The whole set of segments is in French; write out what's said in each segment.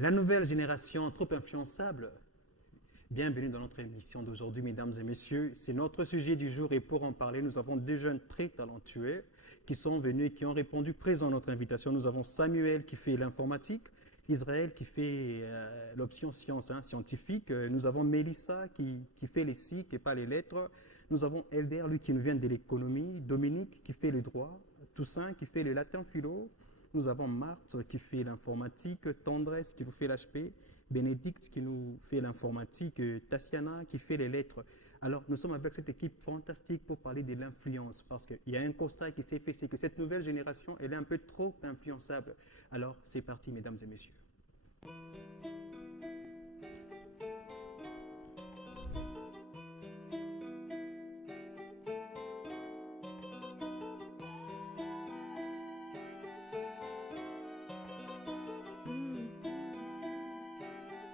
La nouvelle génération trop influençable. Bienvenue dans notre émission d'aujourd'hui, mesdames et messieurs. C'est notre sujet du jour et pour en parler, nous avons deux jeunes très talentueux qui sont venus et qui ont répondu présent à notre invitation. Nous avons Samuel qui fait l'informatique, Israël qui fait l'option sciences scientifique. Nous avons Mélissa qui fait les SIC et pas les lettres. Nous avons Elder, lui qui nous vient de l'économie, Dominique qui fait le droit, Toussaint qui fait le latin philo. Nous avons Marthe qui fait l'informatique, Tendresse qui nous fait l'HP, Bénédicte qui nous fait l'informatique, Tassiana qui fait les lettres. Alors, nous sommes avec cette équipe fantastique pour parler de l'influence, parce qu'il y a un constat qui s'est fait, c'est que cette nouvelle génération, elle est un peu trop influençable. Alors, c'est parti, mesdames et messieurs.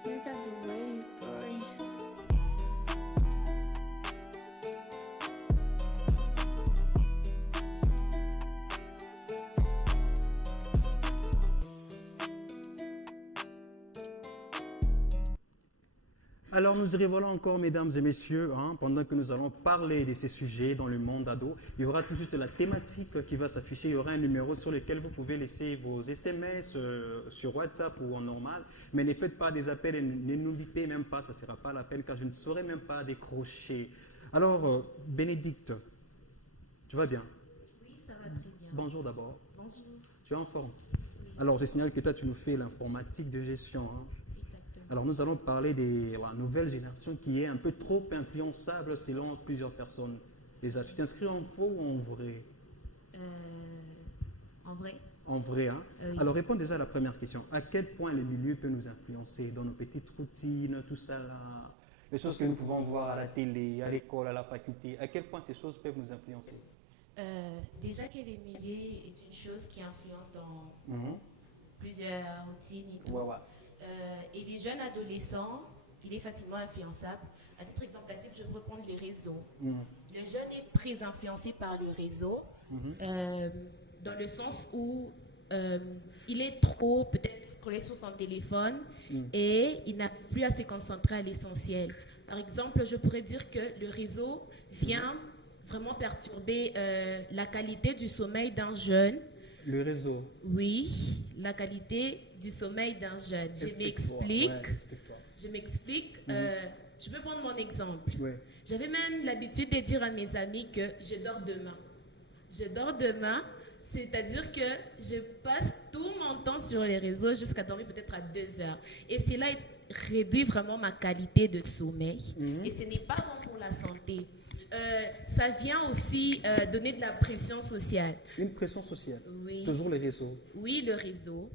You got the wave, boy. Alors nous y revoilà encore, mesdames et messieurs, pendant que nous allons parler de ces sujets dans le monde ado. Il y aura tout de suite la thématique qui va s'afficher. Il y aura un numéro sur lequel vous pouvez laisser vos SMS sur WhatsApp ou en normal. Mais ne faites pas des appels et ne nous bipez même pas, ça ne sera pas la peine car je ne saurais même pas décrocher. Alors, Bénédicte, tu vas bien? Oui, ça va très bien. Bonjour d'abord. Bonjour. Tu es en forme? Oui, Alors, je signale que toi, tu nous fais l'informatique de gestion. exactement. Alors, nous allons parler de la nouvelle génération qui est un peu trop influençable selon plusieurs personnes. Déjà, tu t'inscris en faux ou en vrai? En vrai, En vrai, oui. Alors, réponds déjà à la première question. À quel point le milieu peut nous influencer dans nos petites routines, tout ça là, les choses que nous pouvons voir à la télé, à l'école, à la faculté, à quel point ces choses peuvent nous influencer? déjà que les milliers est une chose qui influence dans Mhm. plusieurs routines et tout. Ouais, ouais. Et les jeunes adolescents, il est facilement influençable. À titre exemplatif, je peux prendre les réseaux. Mhm. Le jeune est très influencé par le réseau, Mhm. dans le sens où il est trop peut-être scrollé sur son téléphone et il n'a plus à se concentrer à l'essentiel. Par exemple, je pourrais dire que le réseau vient vraiment perturber la qualité du sommeil d'un jeune. Le réseau. Oui, la qualité du sommeil d'un jeune. Je Explique-toi. m'explique. Ouais, explique-toi. Je m'explique. Je peux prendre mon exemple. Ouais. J'avais même l'habitude de dire à mes amis que je dors demain. Je dors demain, c'est-à-dire que je passe tout mon temps sur les réseaux jusqu'à dormir peut-être à 2 heures. Et cela réduit vraiment ma qualité de sommeil. Et ce n'est pas bon pour la santé. Ça vient aussi donner de la pression sociale. Une pression sociale. Oui. Toujours les réseaux. Oui, le réseau.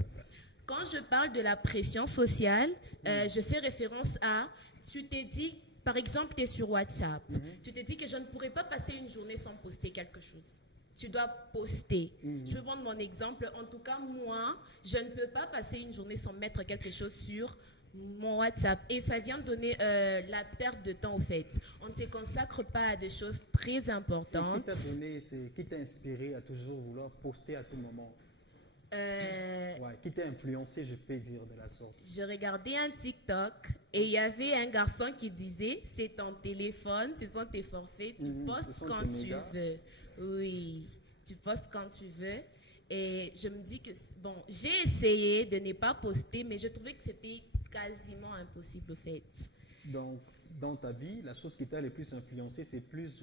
Quand je parle de la pression sociale, je fais référence à, tu t'es dit, par exemple, tu es sur WhatsApp, tu t'es dit que je ne pourrais pas passer une journée sans poster quelque chose. Tu dois poster. Je peux prendre mon exemple. En tout cas, moi, je ne peux pas passer une journée sans mettre quelque chose sur mon WhatsApp. Et ça vient donner la perte de temps, au fait. On ne se consacre pas à des choses très importantes. Qui t'a inspiré à toujours vouloir poster à tout moment? Euh, Ouais, qui t'a influencé, je peux dire, de la sorte? Je regardais un TikTok et il y avait un garçon qui disait, c'est ton téléphone, ce sont tes forfaits, tu postes ce sont quand tes tu mégas. veux. Oui, tu postes quand tu veux. Et je me dis que, bon, j'ai essayé de ne pas poster, mais je trouvais que c'était quasiment impossible au fait. Donc, dans ta vie, la chose qui t'a le plus influencé, c'est plus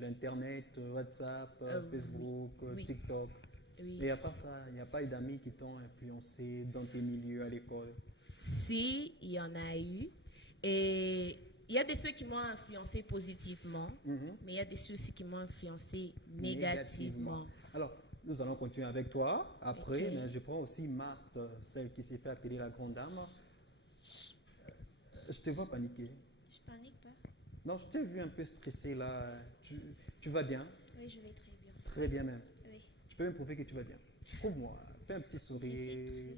l'Internet, WhatsApp, Oui. Facebook, Oui. TikTok. Oui. Et à part ça, il n'y a pas eu d'amis qui t'ont influencé dans tes milieux à l'école? Si, il y en a eu. Et il y a des ceux qui m'ont influencé positivement, mais il y a des ceux aussi qui m'ont influencé négativement. Alors, nous allons continuer avec toi après, Ok. mais je prends aussi Marthe, celle qui s'est fait appeler la grande dame. Je te vois paniquer. Je panique pas. Non, je t'ai vu un peu stressé là. Tu vas bien? Oui, je vais très bien. Très bien même. Oui, Tu peux me prouver que tu vas bien. Prouve-moi. Fais un petit je suis sourire, très bien.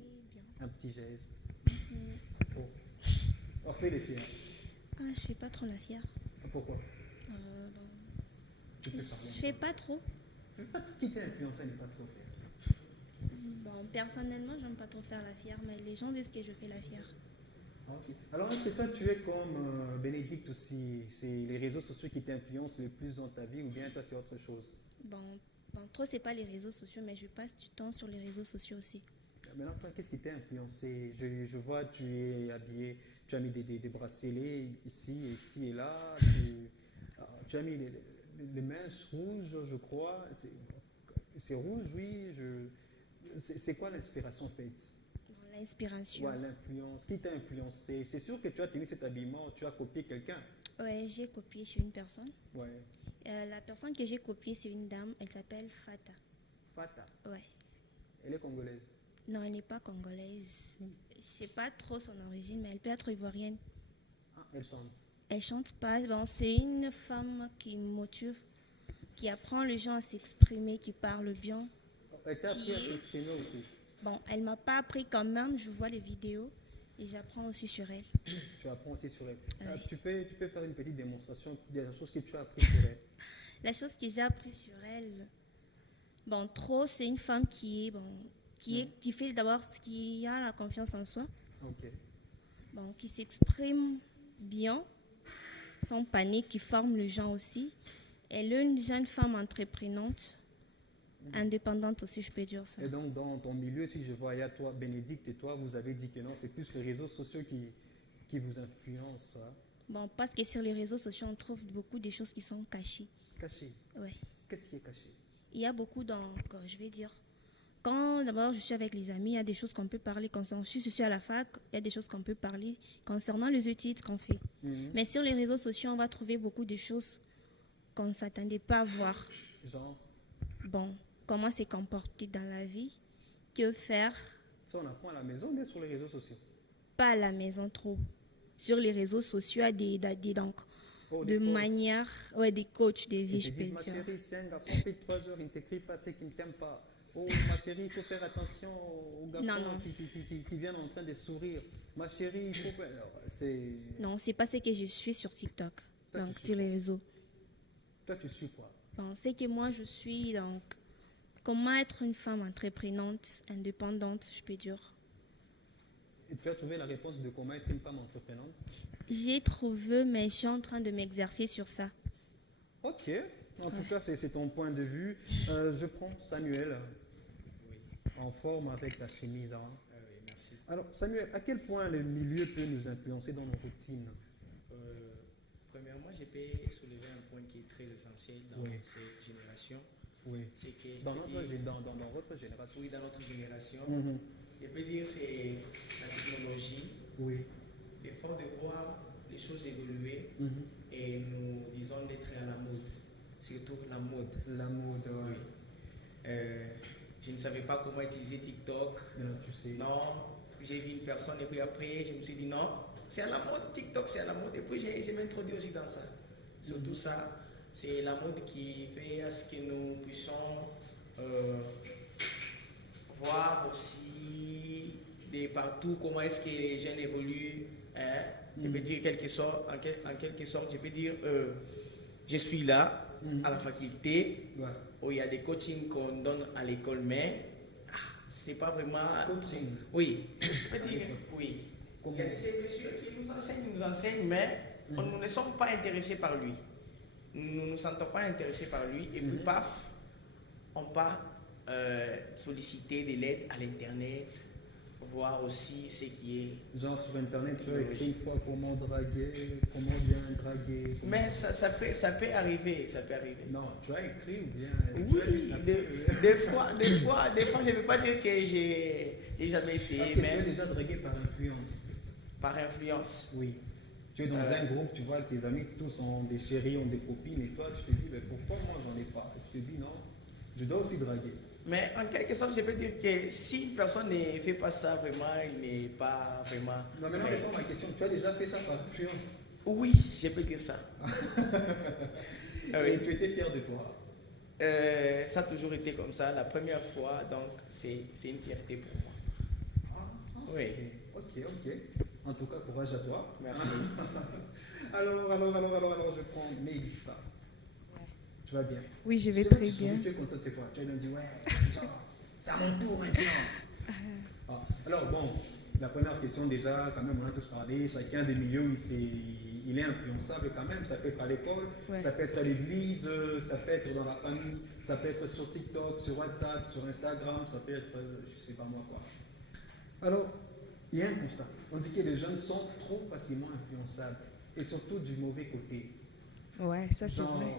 un petit geste. Mm. Oh, oh fais les fiers. Ah, je fais pas trop la fière. Pourquoi? Bon, Tu peux je parler. fais pas trop. Qui t'a influencé à ne pas trop faire? Bon, personnellement, j'aime pas trop faire la fière, mais les gens disent que je fais la fière. Ok. Alors, est-ce que toi, tu es comme Bénédicte aussi? C'est les réseaux sociaux qui t'influencent le plus dans ta vie ou bien toi, c'est autre chose? Trop, c'est pas les réseaux sociaux, mais je passe du temps sur les réseaux sociaux aussi. Maintenant, toi, qu'est-ce qui t'a influencé? Je vois, tu es habillé, tu as mis des bracelets ici et là. Tu as mis les manches rouges, je crois. C'est rouge, oui. C'est quoi l'inspiration en fait? L'inspiration. Ouais, l'influence. Qui t'a influencé? C'est sûr que tu as tenu cet habillement, tu as copié quelqu'un. Ouais, j'ai copié chez une personne. Ouais. La personne que j'ai copiée, c'est une dame. Elle s'appelle Fata. Fata. Ouais. Elle est congolaise. Non, elle n'est pas congolaise. Je sais pas trop son origine, mais elle peut être ivoirienne. Ah, elle chante. Elle chante pas. C'est une femme qui motive, qui apprend les gens à s'exprimer, qui parle bien. Elle t'a appris à s'exprimer aussi. Elle m'a pas appris quand même. Je vois les vidéos et j'apprends aussi sur elle. Tu apprends aussi sur elle. Oui. Tu peux faire une petite démonstration des choses que tu as appris sur elle. La chose que j'ai appris sur elle, c'est une femme qui fait d'abord qui a la confiance en soi, Ok. qui s'exprime bien, sans panique, qui forme les gens aussi. Elle est une jeune femme entreprenante, indépendante aussi, je peux dire ça. Et donc, dans ton milieu, si je vois, il y a toi, Bénédicte, et toi, vous avez dit que non, c'est plus les réseaux sociaux qui vous influencent. Hein? Parce que sur les réseaux sociaux, on trouve beaucoup de choses qui sont cachées. Caché. Ouais. Qu'est-ce qui est caché? Il y a beaucoup je vais dire, quand d'abord je suis avec les amis, il y a des choses qu'on peut parler concernant. Si je suis à la fac, il y a des choses qu'on peut parler concernant les études qu'on fait. Mais sur les réseaux sociaux, on va trouver beaucoup de choses qu'on ne s'attendait pas à voir. Genre? Comment se comporter dans la vie, que faire. Ça, on apprend à la maison, mais sur les réseaux sociaux. Pas à la maison trop. Sur les réseaux sociaux, il y a des manières, des coachs de vie, je peux dire. Ma dire. chérie, c'est un garçon qui 3 heures, il ne t'écrit pas, c'est qu'il ne t'aime pas. Oh, ma chérie, il faut faire attention aux garçons Non. qui viennent en train de sourire. Ma chérie, il faut faire... Alors, c'est... Non, c'est pas ce que je suis sur TikTok, Toi, tu suis sur les réseaux. Toi, tu suis quoi? C'est que moi, je suis comment être une femme entreprenante, indépendante, je peux dire. Et tu as trouvé la réponse de comment être une femme entreprenante? J'ai trouvé, mais je suis en train de m'exercer sur ça. Ok. En tout cas, c'est ton point de vue. Je prends Samuel. Oui. En forme avec ta chemise. Hein. Oui, merci. Alors, Samuel, à quel point le milieu peut nous influencer dans nos routines? Premièrement, je peux soulever un point qui est très essentiel dans Oui. cette génération. Oui. C'est que Dans votre génération. oui, dans notre génération, Mhm. je peux dire c'est la technologie, Oui. le fait de voir les choses évoluer Mhm. et nous disons d'être à la mode, surtout la mode. La mode, Oui. Je ne savais pas comment utiliser TikTok. tu sais. Non, j'ai vu une personne et puis après je me suis dit non, c'est à la mode, TikTok c'est à la mode et puis j'ai m'introduit aussi dans ça. Surtout ça, c'est la mode qui fait à ce que nous puissions voir aussi de partout comment est-ce que les jeunes évoluent. Hein. Je peux dire en quelque sorte, je peux dire je suis là à la faculté Ouais. où il y a des coachings qu'on donne à l'école, mais c'est pas vraiment. Coaching. Oui, je peux dire oui. Comment? Il y a des messieurs qui nous enseignent, mais nous ne sommes pas intéressés par lui. Nous ne nous sentons pas intéressés par lui, et puis paf, on part solliciter de l'aide à l'internet, voir aussi ce qui est. Genre sur Internet, tu as écrit une fois comment draguer, comment bien draguer. Mais ça peut arriver, ça peut arriver. Non, tu as écrit ou bien. Oui, des fois, je ne veux pas dire que j'ai jamais essayé, Parce que tu mais es déjà dragué par influence. par influence. Oui. Tu es dans un groupe, tu vois que tes amis tous ont des chéris, ont des copines, et toi tu te dis, mais pourquoi moi j'en ai pas? Tu te dis non, je dois aussi draguer. Mais en quelque sorte, je peux dire que si une personne ne fait pas ça vraiment, il n'est pas vraiment. Non, mais non, réponds à ma question. Tu as déjà fait ça par influence. Oui, je peux dire ça. Et tu étais fier de toi. Ça a toujours été comme ça. La première fois, donc c'est une fierté pour moi. Oui. Ok. En tout cas, courage à toi. Merci. Alors, je prends Mélissa. Tu vas bien? Oui, je vais Tu très te souviens, bien. Tu es contente, c'est quoi? Tu as dit, ouais, genre, c'est à mon tour maintenant. Alors bon, la première question déjà, quand même, on a tous parlé, chacun des milieux, il est influençable quand même. Ça peut être à l'école, Ouais. ça peut être à l'église, ça peut être dans la famille, ça peut être sur TikTok, sur WhatsApp, sur Instagram, ça peut être, je sais pas moi quoi. Alors, il y a un constat. On dit que les jeunes sont trop facilement influençables, et surtout du mauvais côté. Ouais, ça c'est Genre, vrai.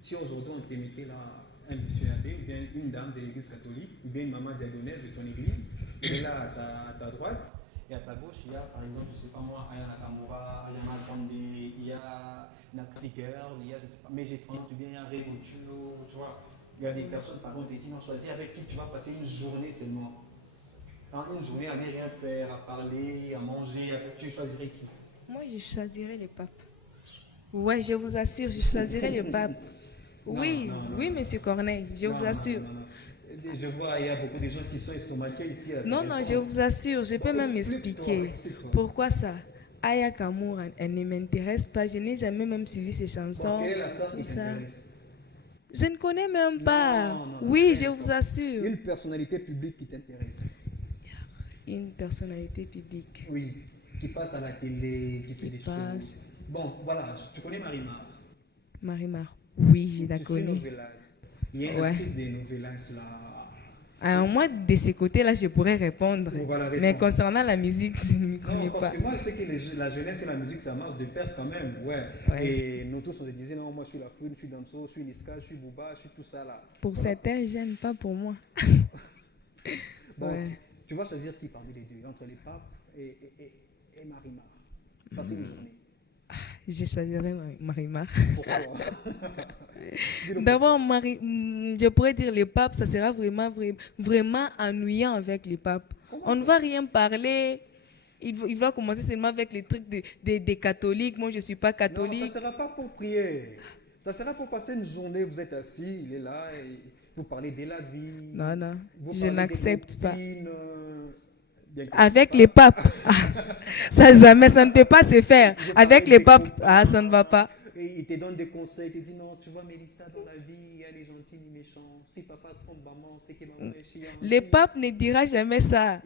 si aujourd'hui on te mettait là un monsieur abbé, ou bien une dame de l'église catholique, ou bien une maman diaconesse de ton église, il est là à ta droite, et à ta gauche, il y a par exemple, je ne sais pas moi, Aya Nakamura, Ayana Kondé, il y a Naxi Girl, il y a, je sais pas, Meje 30, ou bien il y a Rego Chulo, tu vois. Il y a des personnes, par contre, qui ont choisi avec qui tu vas passer une journée seulement. Hein, une journée à ne rien faire, à parler, à manger, tu choisirais qui? Moi, je choisirais les papes. Ouais, je vous assure, je choisirais les papes. Oui, non. oui, monsieur Corneille, je vous assure. Non. Je vois, il y a beaucoup de gens qui sont estomaqués ici. Non, non, je vous assure, je peux même expliquer. Pourquoi ça? Aya Kamour, elle ne m'intéresse pas. Je n'ai jamais même suivi ses chansons. Quelle est la star qui tout ça. t'intéresse? Je ne connais même pas. Non, Oui, je vous assure. Une personnalité publique qui t'intéresse. Une personnalité publique. Oui, qui passe à la télé, qui fait des passe. choses. Bon, voilà, tu connais Marimar. Marimar. Oui, je la Tu sais connais. Novelas. Il y a une Ouais. actrice des Novelas là. Alors moi, de ce côté-là, je pourrais répondre. On va la Mais répondre. concernant la musique, je ne m'y connais Non, pas. parce que moi, je sais que la jeunesse et la musique, ça marche de pair quand même. Ouais. Ouais. Et nous tous, on se disait, non, moi, je suis la fouine, je suis Damso, je suis Niska, je suis Booba, je suis tout ça là. Pour certains jeunes, pas pour moi. Bon, Ouais. tu vas choisir qui parmi les deux, entre les papes et Marimar. Passer une journée. Je choisirais Marimar. Pourquoi? Dis-le D'abord, je pourrais dire les papes, ça sera vraiment ennuyant avec les papes. Comment On ne ça? va rien parler. Il va commencer seulement avec les trucs des catholiques. Moi, je ne suis pas Non, catholique. ça ne sera pas pour prier. Ça sera pour passer une journée, vous êtes assis, il est là, et vous parlez de la vie. Non, non, Vous je parlez des n'accepte pas. copines, bien que Avec c'est les pas- papes, ça jamais, ça ne peut pas se faire. Je Avec parle les des papes, copines. ah, ça ne va pas. Et il te donne des conseils, il te dit non, tu vois Mélissa, dans la vie, elle est gentille ni méchant. Si papa trompe maman, c'est que maman est chiante. Les papes ne dira jamais ça.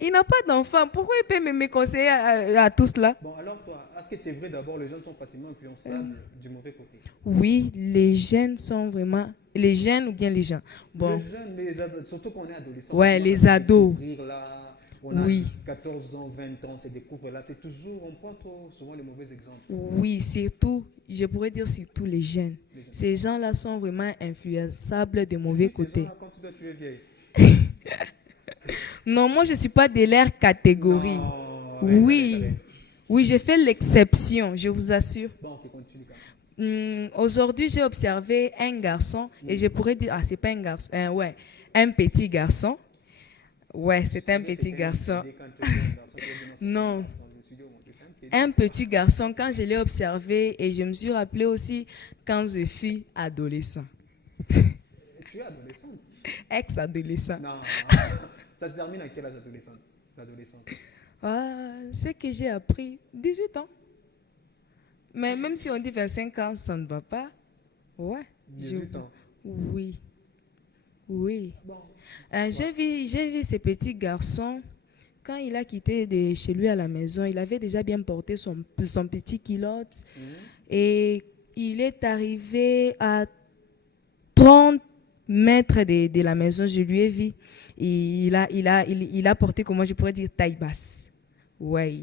Il n'a pas d'enfant. Pourquoi il peut me conseiller à tout cela? Bon, alors toi, est-ce que c'est vrai d'abord, les jeunes sont facilement influençables du mauvais côté? Oui, les jeunes sont vraiment... Les jeunes ou bien les gens? Bon, Les jeunes, les ados, surtout quand on est adolescent. Ouais, on les commence à ados. découvrir là, on a Oui. 14 ans, 20 ans, on se découvre là. C'est toujours, on prend trop souvent les mauvais exemples. oui, surtout, je pourrais dire surtout les jeunes. Les jeunes. Ces gens-là sont vraiment influençables de mauvais Ces côtés. gens-là, quand tu es vieille. Non, moi, je ne suis pas de leur catégorie. Non, Oui. arrête. Oui, j'ai fait l'exception, je vous assure. Bon, tu continues quand même. Aujourd'hui, j'ai observé un garçon et je pourrais dire, ah, c'est pas un garçon, ouais, un petit garçon. Ouais, c'est un Mais petit c'était garçon. l'idée quand tu étais un garçon, tu as dit, c'est Non. pas un garçon. Je me suis dit, oh, mon Dieu, c'est un petit- Un petit garçon, quand je l'ai observé et je me suis rappelé aussi quand je fus adolescent, Tu es adolescente? ex-adolescent. Non. Ça se termine à quel âge adolescente? L'adolescence. Ah, c'est que j'ai appris 18 ans. Mais même si on dit 25 ans, ça ne va pas. Ouais. 18 ans. Oui. Oui. Bon. J'ai vu ce petit garçon, quand il a quitté de chez lui à la maison, il avait déjà bien porté son petit culotte et il est arrivé à 30 mètres de la maison, je lui ai vu. Et il a porté, comment je pourrais dire, taille basse. Ouais.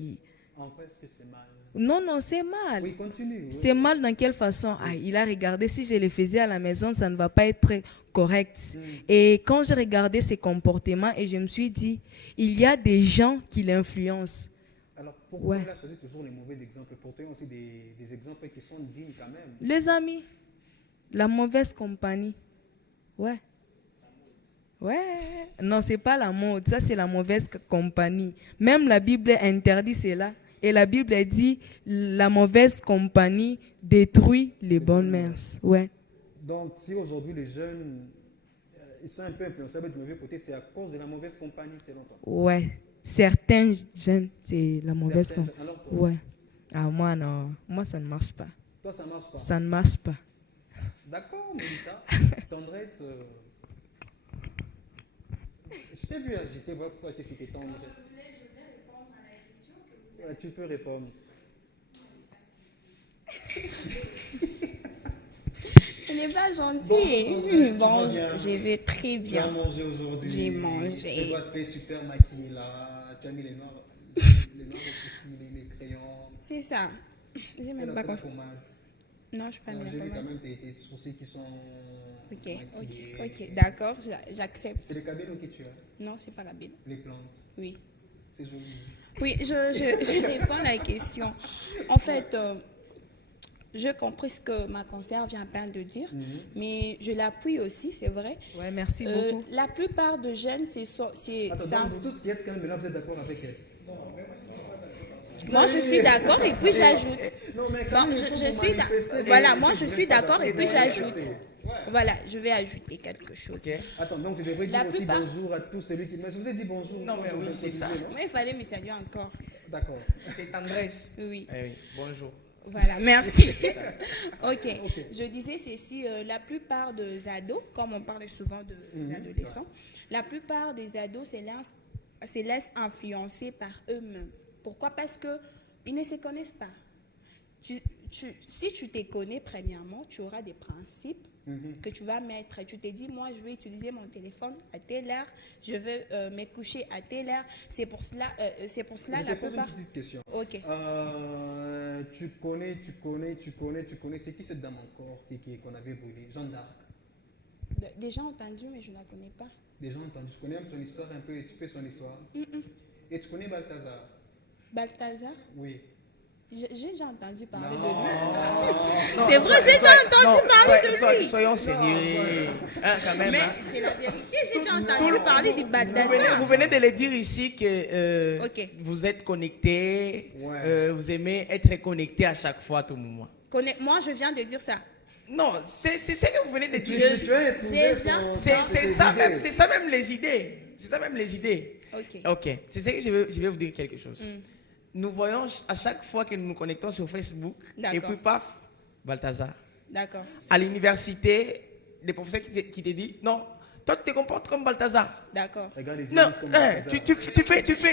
En fait, est-ce que c'est mal? Non, non, c'est mal. Oui, continue. Oui. C'est mal dans quelle façon? Ah, il a regardé, si je le faisais à la maison, ça ne va pas être correct. Et quand j'ai regardé ses comportements, et je me suis dit, il y a des gens qui l'influencent. Alors, pourquoi Ouais. il a choisi toujours les mauvais exemples? Pourtant, il y a aussi des exemples qui sont dignes quand même. Les amis, la mauvaise compagnie. Ouais. Ouais. Non, c'est pas la mode, ça c'est la mauvaise compagnie. Même la Bible interdit cela. Et la Bible dit, la mauvaise compagnie détruit les bonnes mœurs. Ouais. Donc, si aujourd'hui les jeunes ils sont un peu influençables du mauvais côté, c'est à cause de la mauvaise compagnie, selon toi? Ouais. Certains jeunes, c'est la mauvaise Certains compagnie. jeunes. Alors, toi, Ouais. Ah, moi, non. Moi, ça ne marche pas. toi, ça marche pas. Ça ne marche pas. D'accord, Mélissa. Tendresse. Je t'ai vu agiter, voilà pourquoi tu c'était tendre. Ouais, tu peux répondre. Ce n'est pas gentil. Bon, tu vas bien. Je vais très Tu as bien. mangé aujourd'hui. J'ai Je mangé. vois très super maquillée là. Tu as mis les noirs aussi, les crayons. C'est ça. J'ai Et même là, pas c'est la compris. pommade. Non, je parle J'ai de vu la quand pommade. même tes sourcils qui sont Ok, maquillés. ok, d'accord, j'accepte. C'est les cabellos que tu as, Non, c'est pas la bille. les plantes. Oui. C'est joli. Oui, je réponds à la question. En fait, j'ai compris ce que ma conseillère vient à peine de dire, mais je l'appuie aussi, c'est vrai. Ouais, merci beaucoup. La plupart de jeunes, c'est Attends, ça. donc vous tous qui êtes quand même là, vous êtes d'accord avec elle? Moi, je suis d'accord et puis j'ajoute. Non, mais Bon, quand même, il faut vous manifester. voilà, Et moi si je vous suis n'êtes pas d'accord et puis vous j'ajoute. manifestez. Ouais. Voilà, je vais ajouter quelque chose. Ok. Attends, donc tu devrais La dire aussi plupart- bonjour à tous celui qui... Mais je vous ai dit bonjour. Non, mais Je vous oui, ai c'est ça. posé, non? Moi, il fallait me saluer encore. D'accord. C'est tendresse. Oui. Eh oui, bonjour. Voilà, merci. C'est ça. Ok, Ok. je disais ceci, la plupart des ados, comme on parle souvent des adolescents, la plupart des ados se laissent influencer par eux-mêmes. Pourquoi? Parce qu'ils ne se connaissent pas. Si tu te connais, premièrement, tu auras des principes que tu vas mettre. Tu te dis, moi, je vais utiliser mon téléphone à telle heure, je vais me coucher à telle heure. C'est pour cela Je la te pose une plupart... petite question. Ok. Tu connais, c'est qui cette dame encore qu'on avait brûlée? Jeanne d'Arc. Déjà entendu, mais je ne la connais pas. Des gens entendus. Tu connais même son histoire un peu, tu peux son histoire. Et tu connais Balthazar? Balthazar, Oui. j'ai déjà entendu parler de lui. Non, C'est vrai, j'ai déjà entendu parler de lui. Soyons sérieux. Hein, quand même. Mais hein. c'est la vérité, j'ai déjà entendu parler de Vous Balthazar. venez de le dire ici que Ok. vous êtes connecté, Ouais. vous aimez être connecté à chaque fois, à tout moment. Moi, je viens de dire ça. Non, c'est ce que vous venez de dire. Tu as épousé j'ai son- bien- C'est ça idées. même, c'est ça même les idées. C'est ça même les idées. Ok. Ok, c'est ce que je vais vous dire quelque chose. Nous voyons à chaque fois que nous nous connectons sur Facebook, et D'accord. puis paf, Balthazar. D'accord. À l'université, les professeurs qui te disent, non, toi tu te comportes comme Balthazar. D'accord. Regarde les Non, images comme hein, Balthazar.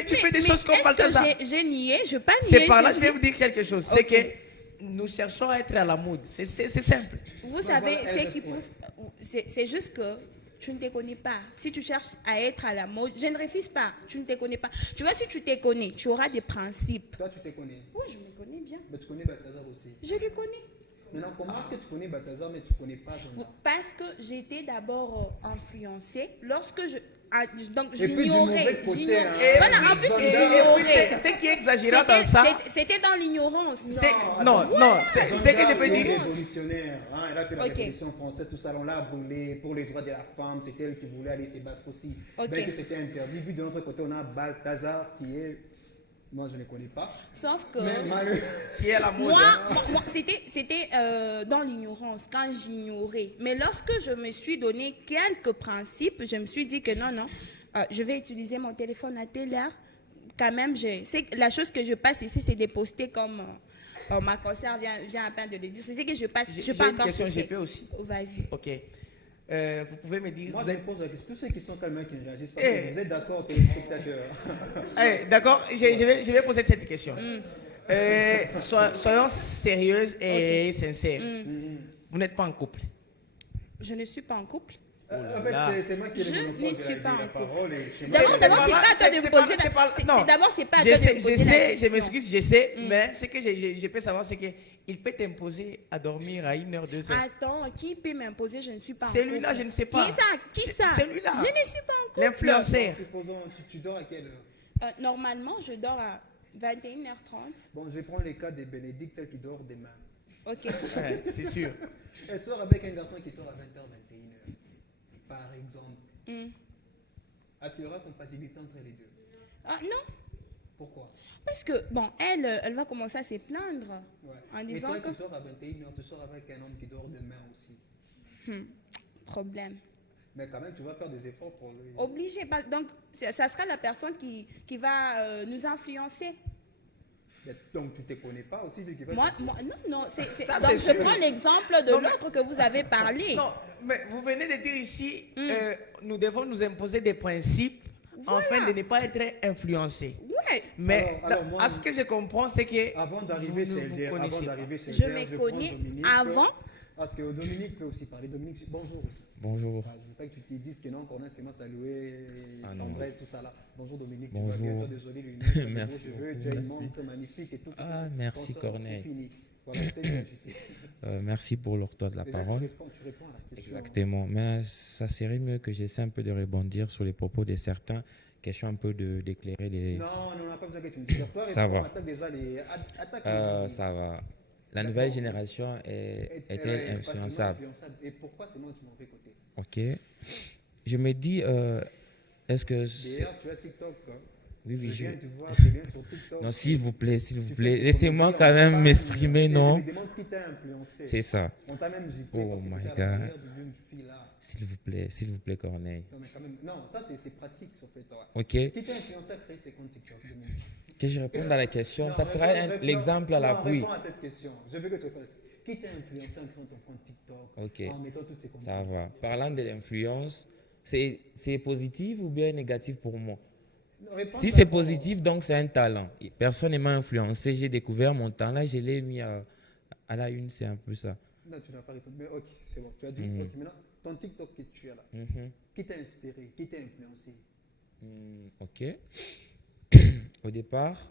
tu fais des choses comme Balthazar. J'ai nié, je ne pas nier. C'est par là j'ai que je vais dit- vous dire quelque chose. C'est Ok. que nous cherchons à être à la mode. C'est simple. Vous savez, voilà, ce elle qui répond. pousse, c'est juste que tu ne te connais pas. Si tu cherches à être à la mode, je ne refuse pas. Tu ne te connais pas. Tu vois, si tu te connais, tu auras des principes. Toi, tu te connais. Oui, je me connais bien. Mais tu connais Balthazar aussi. Je le connais. Maintenant, comment est-ce que tu connais Balthazar, mais tu ne connais pas Jeanne d'Arc? Parce que j'étais d'abord influencée. Lorsque donc Et puis du mauvais côté, j'ignorais. hein. Voilà, en plus, Jeanne Et d'Arc. puis, j'ignorais. ce qui est exagérant dans ça, C'était dans l'ignorance. c'est ce que je peux dire. Révolutionnaire. Hein, elle a fait la Ok. révolution française, tout ça. On l'a brûlé pour les droits de la femme. C'était elle qui voulait aller se battre aussi. Ok. Bien que c'était interdit. Puis de l'autre côté, on a Balthazar qui est. Moi, je ne connais pas. Sauf que Mais malheureux. Qui est à la mode. moi, hein. moi, c'était dans l'ignorance, quand j'ignorais. Mais lorsque je me suis donné quelques principes, je me suis dit que non, je vais utiliser mon téléphone à telle heure. Quand même, la chose que je passe ici, c'est de poster comme ma conseillère vient à peine de le dire. C'est ce que je passe. Je J'ai pas une encore question cessé. GP aussi. Vas-y. Ok. Vous pouvez me dire. Moi, vous je êtes- me pose la question. Tous ceux qui sont calmes qui ne réagissent pas, Eh. vous êtes d'accord, téléspectateurs? Eh, d'accord, je vais poser cette question. Soyons sérieuses et sincères. Vous n'êtes pas en couple. Je ne suis pas en couple. En fait, là. c'est moi qui ai Je le monopole ne de suis la pas vie, la en couple. parole. Et c'est D'abord, moi- c'est pas à toi de me poser c'est pas- la non. D'abord, c'est pas à Je toi de sais, me je poser la sais, question. je m'excuse, je sais, mais ce que je peux savoir, c'est qu'il peut t'imposer à dormir à 1h, 2h. Attends, qui peut m'imposer? Je ne suis pas en Celui-là, couple. je ne sais pas. Qui ça? Celui-là. Je ne suis pas en couple. L'influenceur. Supposons, tu dors à quelle heure? Normalement, je dors à 21h30. Bon, je vais prendre le cas de Bénédicte, celle qui dort demain. Ok. Ouais, c'est sûr. Elle sort avec un garçon qui dort à 20h, 21h, par exemple. Est-ce qu'il y aura compatibilité entre les deux? Non, Pourquoi? parce que, bon, elle va commencer à se plaindre Ouais. en Et disant toi que... qui dors à 21h, tu sors avec un homme qui dort demain aussi. Problème. Mais quand même, tu vas faire des efforts pour lui. Obligé. Donc, ça sera la personne qui va nous influencer. Mais donc, tu ne te connais pas aussi, vu qu'il va Moi, te- non. Ça, Donc, c'est je sûr. prends l'exemple de Non, mais- l'autre que vous avez parlé. Non, mais vous venez de dire ici, nous devons nous imposer des principes afin de ne pas être influencé. Ouais. Mais Alors, moi, à ce que je comprends, c'est que Avant d'arriver vous chez ne vous Elder, connaissez pas. Je me connais avant. Parce que Dominique peut aussi parler. Dominique, bonjour aussi. Bonjour. Je ne veux pas que tu te dises que non, qu'on a seulement salué, Ah non. tendresse, tout ça là. Bonjour Dominique, tu Bonjour. vas bien, tu as des jolies lunettes, tu as des beaux Merci cheveux, beaucoup, tu as une merci. montre magnifique et tout. Ah, merci, Bonsoir, Corneille. C'est fini. Voilà, je t'ai dit, j'étais- Merci pour l'octroi de la Déjà, parole. tu réponds à la question. Exactement. Mais ça serait mieux que j'essaie un peu de rebondir sur les propos de certains, question un peu d'éclairer les... Non, on n'a pas besoin que tu me dises. Toi, Ça réponds, va. attaque déjà les. Attaque les. Ça va. La D'accord. nouvelle génération est-elle facilement influençable? Et pourquoi c'est moi du mauvais côté? Ok. Je me dis, est-ce que... D'ailleurs, tu as TikTok. Hein? Oui, oui, je je... viens te voir, tu viens sur TikTok. Non, s'il vous plaît, s'il vous Tu plaît. fais des Laissez-moi commentaires, quand on même parle, m'exprimer, et non? Je me demande qui t'a influencé. C'est ça. On t'a même giflé Oh parce que my tu étais à God. l'arrière d'une fille là. S'il vous plaît, Corneille. Non, mais quand même. Non, ça c'est pratique, en fait. Ouais. Ok. Qui t'a influencé à créer ces comptes TikTok, Dominique? Que je réponde à la question. Non, Ça sera réponds- l'exemple à non, l'appui. Réponds à cette question. Je veux que tu répondes. Qui t'a influencé en créant ton compte TikTok? Ok. En mettant toutes ces comptes. Ça va. Parlant de l'influence, c'est positif ou bien négatif pour moi? Non, réponds Si c'est d'abord. positif, donc c'est un talent. Personne ne m'a influencé. J'ai découvert mon talent, je l'ai mis à la une, c'est un peu ça. Non, tu n'as pas répondu. Mais ok, c'est bon. Tu as dit, Mhm. ok, maintenant, ton TikTok que tu as là, Mhm. qui t'a inspiré? Qui t'a influencé? Ok. Au départ,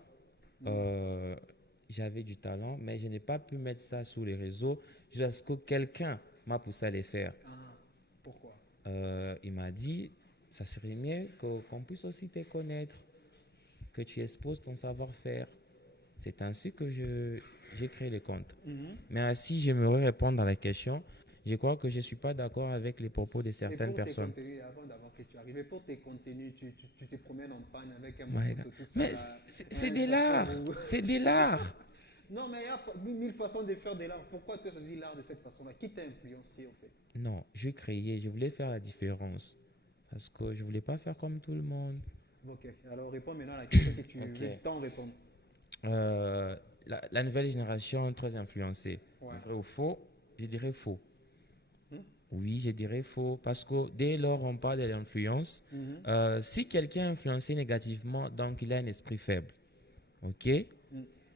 j'avais du talent, mais je n'ai pas pu mettre ça sur les réseaux jusqu'à ce que quelqu'un m'a poussé à les faire. Ah, pourquoi? Il m'a dit, ça serait mieux qu'on puisse aussi te connaître, que tu exposes ton savoir-faire. C'est ainsi que j'ai créé le compte. Mais si j'aimerais répondre à la question, je crois que je ne suis pas d'accord avec les propos de certaines Et pour personnes. Tes contenus, avant d'avoir que tu arrives, pour tes contenus, tu te promènes en panne avec un My moto, God. tout ça. Mais là, c'est un de l'art, chapeau. c'est de l'art. Non, mais il y a mille façons de faire de l'art. Pourquoi tu as choisi l'art de cette façon-là? Qui t'a influencé, en fait? Non, je créais, je voulais faire la différence. Parce que je ne voulais pas faire comme tout le monde. Ok, alors réponds maintenant à la question que tu Ok. veux tant répondre. La nouvelle génération très influencée. Ouais. Vrai ou faux? Je dirais faux. Hmm? Oui, je dirais faux. Parce que dès lors on parle de l'influence, si quelqu'un est influencé négativement, donc il a un esprit faible. Ok?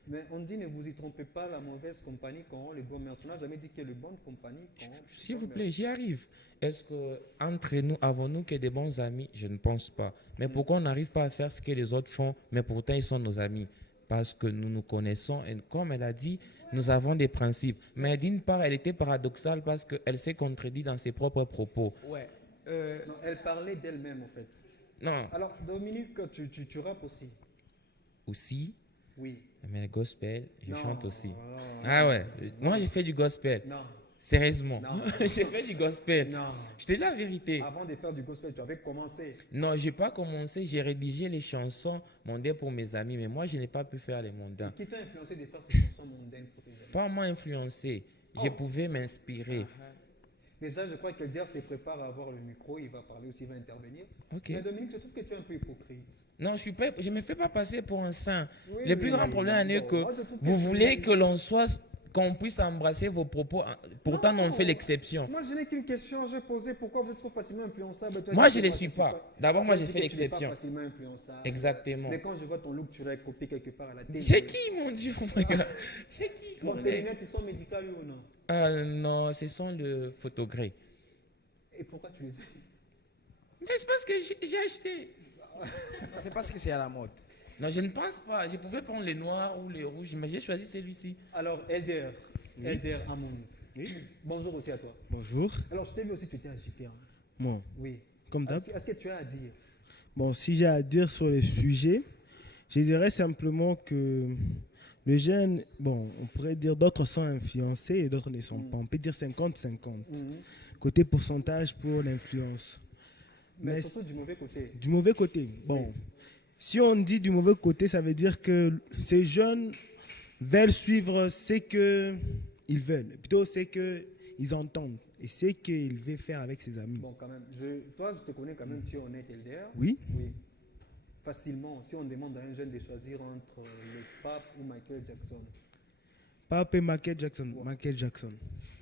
Mais on dit, ne vous y trompez pas, la mauvaise compagnie corrompt le bon maître. On n'a jamais dit que le bonne compagnie corrompt le S'il bon vous maître. plaît, j'y arrive. Est-ce que entre nous, avons-nous que des bons amis? Je ne pense pas. Mais pourquoi on n'arrive pas à faire ce que les autres font, mais pourtant ils sont nos amis? Parce que nous nous connaissons et comme elle a dit, nous avons des principes. Mais d'une part, elle était paradoxale parce qu'elle s'est contredite dans ses propres propos. ouais. Non, elle parlait d'elle-même, en fait. Non, Alors, Dominique, tu rappes aussi? aussi, Oui. mais le gospel, je Non, chante aussi. non, Ah ouais, moi j'ai fait du gospel. Non, Sérieusement, Non. j'ai fait du gospel. non. Je te dis la vérité. Avant de faire du gospel, tu avais commencé. Non, j'ai pas commencé, j'ai rédigé les chansons mondaines pour mes amis, mais moi je n'ai pas pu faire les mondains. Qui t'a influencé de faire ces chansons mondaines pour tes amis? Pas moi influencé, je Oh. pouvais m'inspirer. Déjà, je crois que Elder se prépare à avoir le micro, il va parler aussi, il va intervenir. Ok. Mais Dominique, je trouve que tu es un peu hypocrite. Non, je me fais pas passer pour un saint. Oui, Le plus oui, grand oui, problème oui. est que Moi, je trouve que vous tu- voulez que l'on soit, qu'on puisse embrasser vos propos. Pourtant, Non. on fait l'exception. Moi, je n'ai qu'une question, je posais pourquoi vous êtes trop facilement influençable. Tu as Moi, dit je que ne toi, suis tu pas. sais D'abord, moi, Tu as j'ai dit fait que tu n'es pas l'exception. facilement influençable. Exactement. Mais quand je vois ton look, tu l'as copié quelque part à la télé. C'est qui, mon Dieu? Oh my God. C'est qui, Bon, tes Corneille? lunettes, ils sont médicales ou non? Non, ce sont le photogré. Et pourquoi tu les as? Mais c'est parce que j'ai acheté. C'est parce que c'est à la mode. Non, je ne pense pas. Je pouvais prendre les noirs ou les rouges, mais j'ai choisi celui-ci. Alors, Elder, Elder Hammond. Bonjour aussi à toi. Bonjour. Alors, je t'ai vu aussi, tu étais agité. Hein? Bon, Oui. comme d'hab. Est-ce que tu as à dire? Bon, si j'ai à dire sur le sujet, je dirais simplement que le jeune, bon, on pourrait dire d'autres sont influencés et d'autres ne sont pas. On peut dire 50-50. Côté pourcentage pour l'influence. Mais surtout du mauvais côté. Du mauvais côté, bon, si on dit du mauvais côté, ça veut dire que ces jeunes veulent suivre ce qu'ils veulent, plutôt ce qu'ils entendent et ce qu'ils veulent faire avec ses amis. Bon, quand même. Toi, je te connais quand même, tu es honnête, Elder. Oui, Oui. Facilement, si on demande à un jeune de choisir entre le pape ou Michael Jackson. Pas appeler Michael Jackson. Michael Jackson.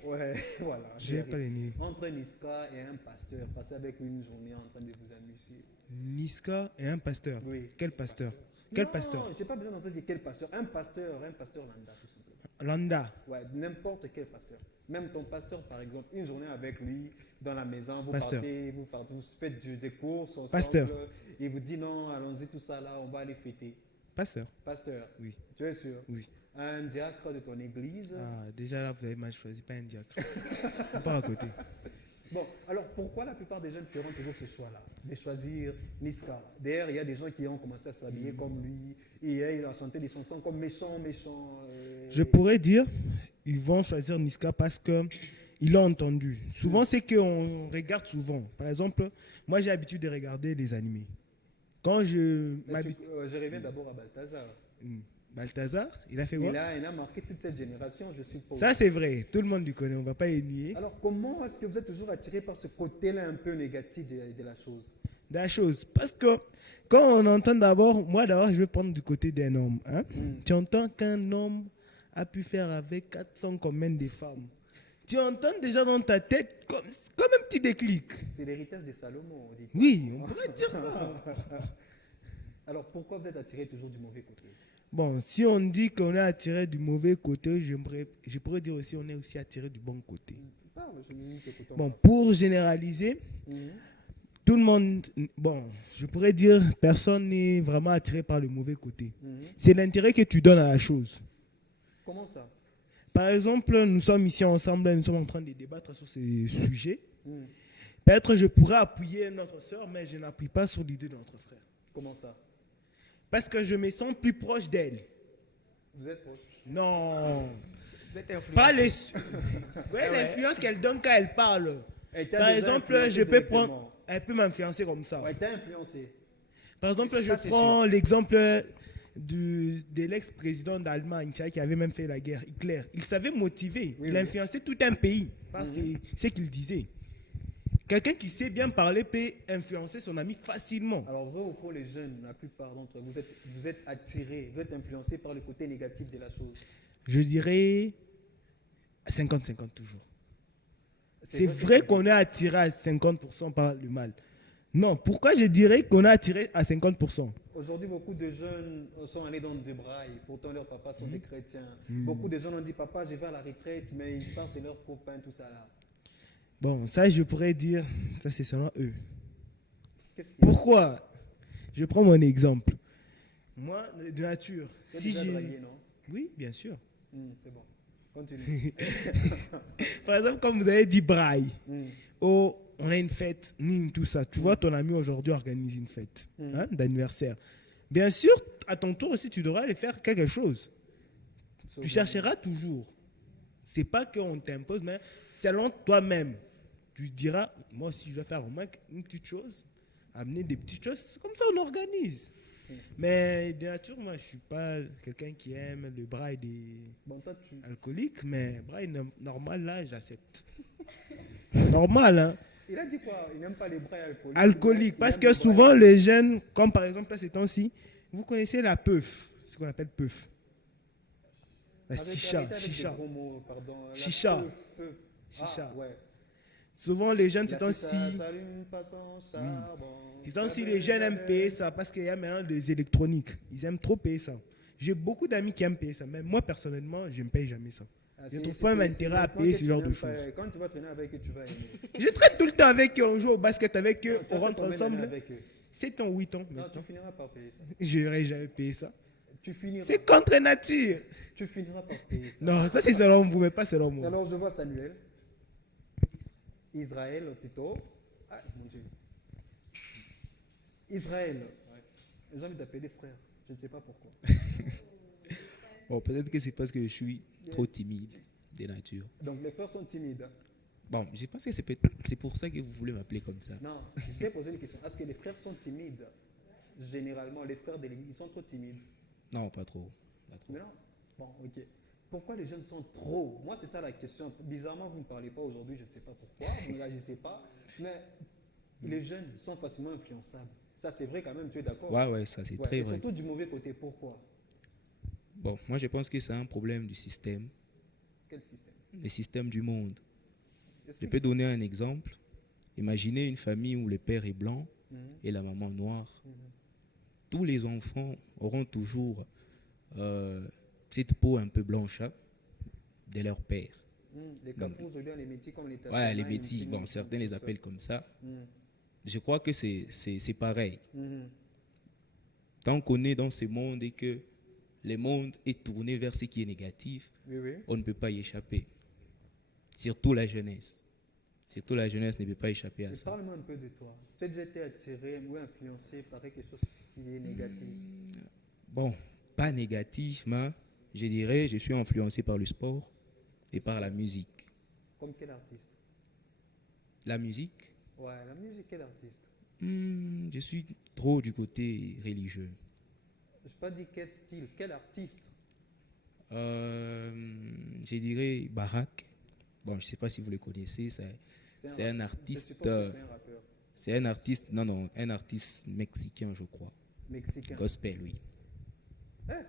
Ouais, voilà. Je vais pas les nier. Entre Niska et un pasteur, passer avec lui une journée en train de vous amuser. Niska et un pasteur. Oui. Quel pasteur? Quel Non, pasteur? j'ai pas besoin d'entendre quel pasteur. Un pasteur lambda, tout simplement. Landa. Ouais, n'importe quel pasteur. Même ton pasteur, par exemple, une journée avec lui dans la maison, vous Pasteur. partez, vous faites des courses ensemble. Pasteur. Il vous dit non, allons-y, tout ça là, on va aller fêter. Pasteur. Pasteur. Oui. Tu es sûr? Oui. Un diacre de ton église. Ah, déjà là, vous avez mal choisi, pas un diacre. Pas à côté. Bon, alors pourquoi la plupart des jeunes feront toujours ce choix-là, de choisir Niska? D'ailleurs, il y a des gens qui ont commencé à s'habiller comme lui, et il a chanté des chansons comme méchant, méchant. Je pourrais dire, ils vont choisir Niska parce que ils l'ont entendu. Souvent, c'est qu'on regarde souvent. Par exemple, moi, j'ai l'habitude de regarder des animés. Quand je m'habitue... Je reviens d'abord à Balthazar. Balthazar, il a fait quoi? Il a marqué toute cette génération, je suppose. Ça, c'est vrai. Tout le monde le connaît. On ne va pas les nier. Alors, comment est-ce que vous êtes toujours attiré par ce côté-là un peu négatif de la chose? La chose. Parce que quand on entend d'abord, moi d'abord, je vais prendre du côté d'un homme. Hein? Tu entends qu'un homme a pu faire avec 400 combien de femmes. Tu entends déjà dans ta tête comme un petit déclic. C'est l'héritage de Salomon, on dit. Oui, on pourrait dire ça. Alors, pourquoi vous êtes attiré toujours du mauvais côté? Bon, si on dit qu'on est attiré du mauvais côté, je pourrais dire aussi qu'on est aussi attiré du bon côté. Bon, pour généraliser, tout le monde, bon, je pourrais dire personne n'est vraiment attiré par le mauvais côté. C'est l'intérêt que tu donnes à la chose. Comment ça? Par exemple, nous sommes ici ensemble, nous sommes en train de débattre sur ces sujets. Peut-être je pourrais appuyer notre soeur, mais je n'appuie pas sur l'idée de notre frère. Comment ça? Parce que je me sens plus proche d'elle. Vous êtes proche? Non. Vous êtes influencé. Pas les... Ouais, l'influence qu'elle donne quand elle parle. Par exemple, je peux prendre... Elle peut m'influencer comme ça. Ouais, t'as influencé. Par exemple, Ça, je prends l'exemple de l'ex-président d'Allemagne qui avait même fait la guerre, Hitler. Il savait motiver. Il influençait tout un pays. C'est ce qu'il disait. Quelqu'un qui sait bien parler peut influencer son ami facilement. Alors, vrai ou faux, les jeunes, la plupart d'entre vous, vous êtes attirés, vous êtes influencés par le côté négatif de la chose. Je dirais 50-50 toujours. C'est vrai qu'on est attiré à 50% par le mal. Non, pourquoi je dirais qu'on est attiré à 50%? Aujourd'hui, beaucoup de jeunes sont allés dans des brailles, pourtant leurs papas sont des chrétiens. Beaucoup de jeunes ont dit, papa, je vais à la retraite, mais ils pensent à leurs copains, tout ça là. Bon, ça, je pourrais dire, ça, c'est selon eux. Qu'est-ce qu'il y a? Pourquoi? Je prends mon exemple. Moi, de nature, Tu as si déjà j'ai... dragué, non? Oui, bien sûr. C'est bon. Continue. Par exemple, comme vous avez dit braille, oh, on a une fête, tout ça. Tu vois, ton ami aujourd'hui organise une fête d'anniversaire. Bien sûr, à ton tour aussi, tu devras aller faire quelque chose. Tu chercheras toujours. C'est pas qu'on t'impose, mais selon toi-même. Tu diras, moi aussi, je vais faire au moins une petite chose, amener des petites choses, comme ça on organise. Mais de nature, moi, je ne suis pas quelqu'un qui aime le braille des alcooliques, mais braille normal, là, j'accepte. Normal, hein. Il a dit quoi? Il n'aime pas les brailles alcooliques. Alcoolique, parce que souvent, les jeunes, comme par exemple là, ces temps-ci, vous connaissez la peuf, ce qu'on appelle peuf. La chicha. Chicha. Chicha. Chicha. Ah, ouais. Souvent, les jeunes, ces temps-ci... Oui. Ces temps-ci, les jeunes aiment payer ça parce qu'il y a maintenant des électroniques. Ils aiment trop payer ça. J'ai beaucoup d'amis qui aiment payer ça, mais moi, personnellement, je ne paye jamais ça. Je ne trouve pas l'intérêt à payer ce genre de choses. Quand tu vas traîner avec eux, tu vas aimer. Je traîne tout le temps avec eux, on joue au basket avec eux, on rentre ensemble. Avec eux. 7 ans, 8 ans maintenant. Non, tu finiras par payer ça. Je n'aurais jamais payé ça. C'est contre nature. Tu finiras par payer ça. Non, ça c'est selon vous, mais pas selon moi. Alors je vois Samuel. Israël plutôt. Ah, mon Dieu. Israël. J'ai envie d'appeler frère. Je ne sais pas pourquoi. Bon, peut-être que c'est parce que je suis trop timide de nature. Donc les frères sont timides. Bon, je pense que c'est pour ça que vous voulez m'appeler comme ça. Non, je vais poser une question. Est-ce que les frères sont timides? Généralement, les frères de l'église, ils sont trop timides? Non, pas trop. Pas trop. Non? Bon, ok. Pourquoi les jeunes sont trop? Moi, c'est ça la question. Bizarrement, vous ne parlez pas aujourd'hui, je ne sais pas pourquoi, vous ne réagissez pas. Mais les jeunes sont facilement influençables. Ça, c'est vrai quand même, tu es d'accord? Ouais, ça c'est très vrai. Surtout du mauvais côté. Pourquoi? Bon, moi je pense que c'est un problème du système, Quel système? le système du monde. Je Explique. peux donner un exemple. Imaginez une famille où le père est blanc Mhm. et la maman noire. Mhm. Tous les enfants auront toujours cette peau un peu blanche de leur père. Les Donc, Kafous aujourd'hui, on les métis comme les Ouais, les Tassana, métis, Intim, bon, certains les tout ça. appellent comme ça. Mhm. Je crois que c'est pareil. Mhm. Tant qu'on est dans ce monde et que le monde est tourné vers ce qui est négatif, Oui, oui. on ne peut pas y échapper. Surtout la jeunesse. Surtout la jeunesse ne peut pas échapper à Mais ça. parle-moi un peu de toi. Tu as déjà été attiré ou influencé par quelque chose qui est négatif? Bon, pas négatif, mais je dirais, je suis influencé par le sport et par la musique. Comme quel artiste? La musique, Ouais, la musique, quel artiste? je suis trop du côté religieux. Je n'ai pas dit quel style, quel artiste? Je dirais Barak. Bon, je ne sais pas si vous le connaissez. C'est un Je artiste. suppose que c'est un rappeur C'est un artiste, non, un artiste mexicain, je crois. mexicain. Gospel, oui. Hein?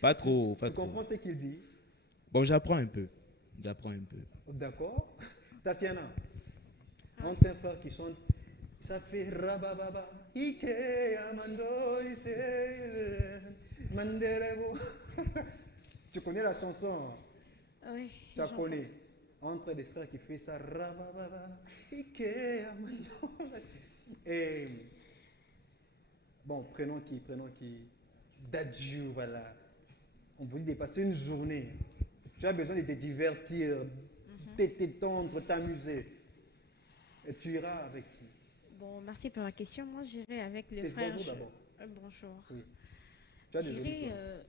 Pas trop, Tu pas trop. comprends ce qu'il dit? Bon, j'apprends un peu. J'apprends un peu. D'accord. Tatiana, entre un frère qui chante, ça fait rabababa, Ike amando ise, mandelebo. Tu connais la chanson? Oui. Tu la connais? Entre des frères qui font ça, rabababa, Ike amando. Et bon, prenons qui? Dadju, voilà. On vous dit de passer une journée. Tu as besoin de te divertir, de t'étendre, t'amuser. Et tu iras avec qui? Bon, merci pour la question. Moi, j'irai avec le Tes frère. bonjour d'abord. Bonjour. Oui. Tu as des jolies J'irai. plantes.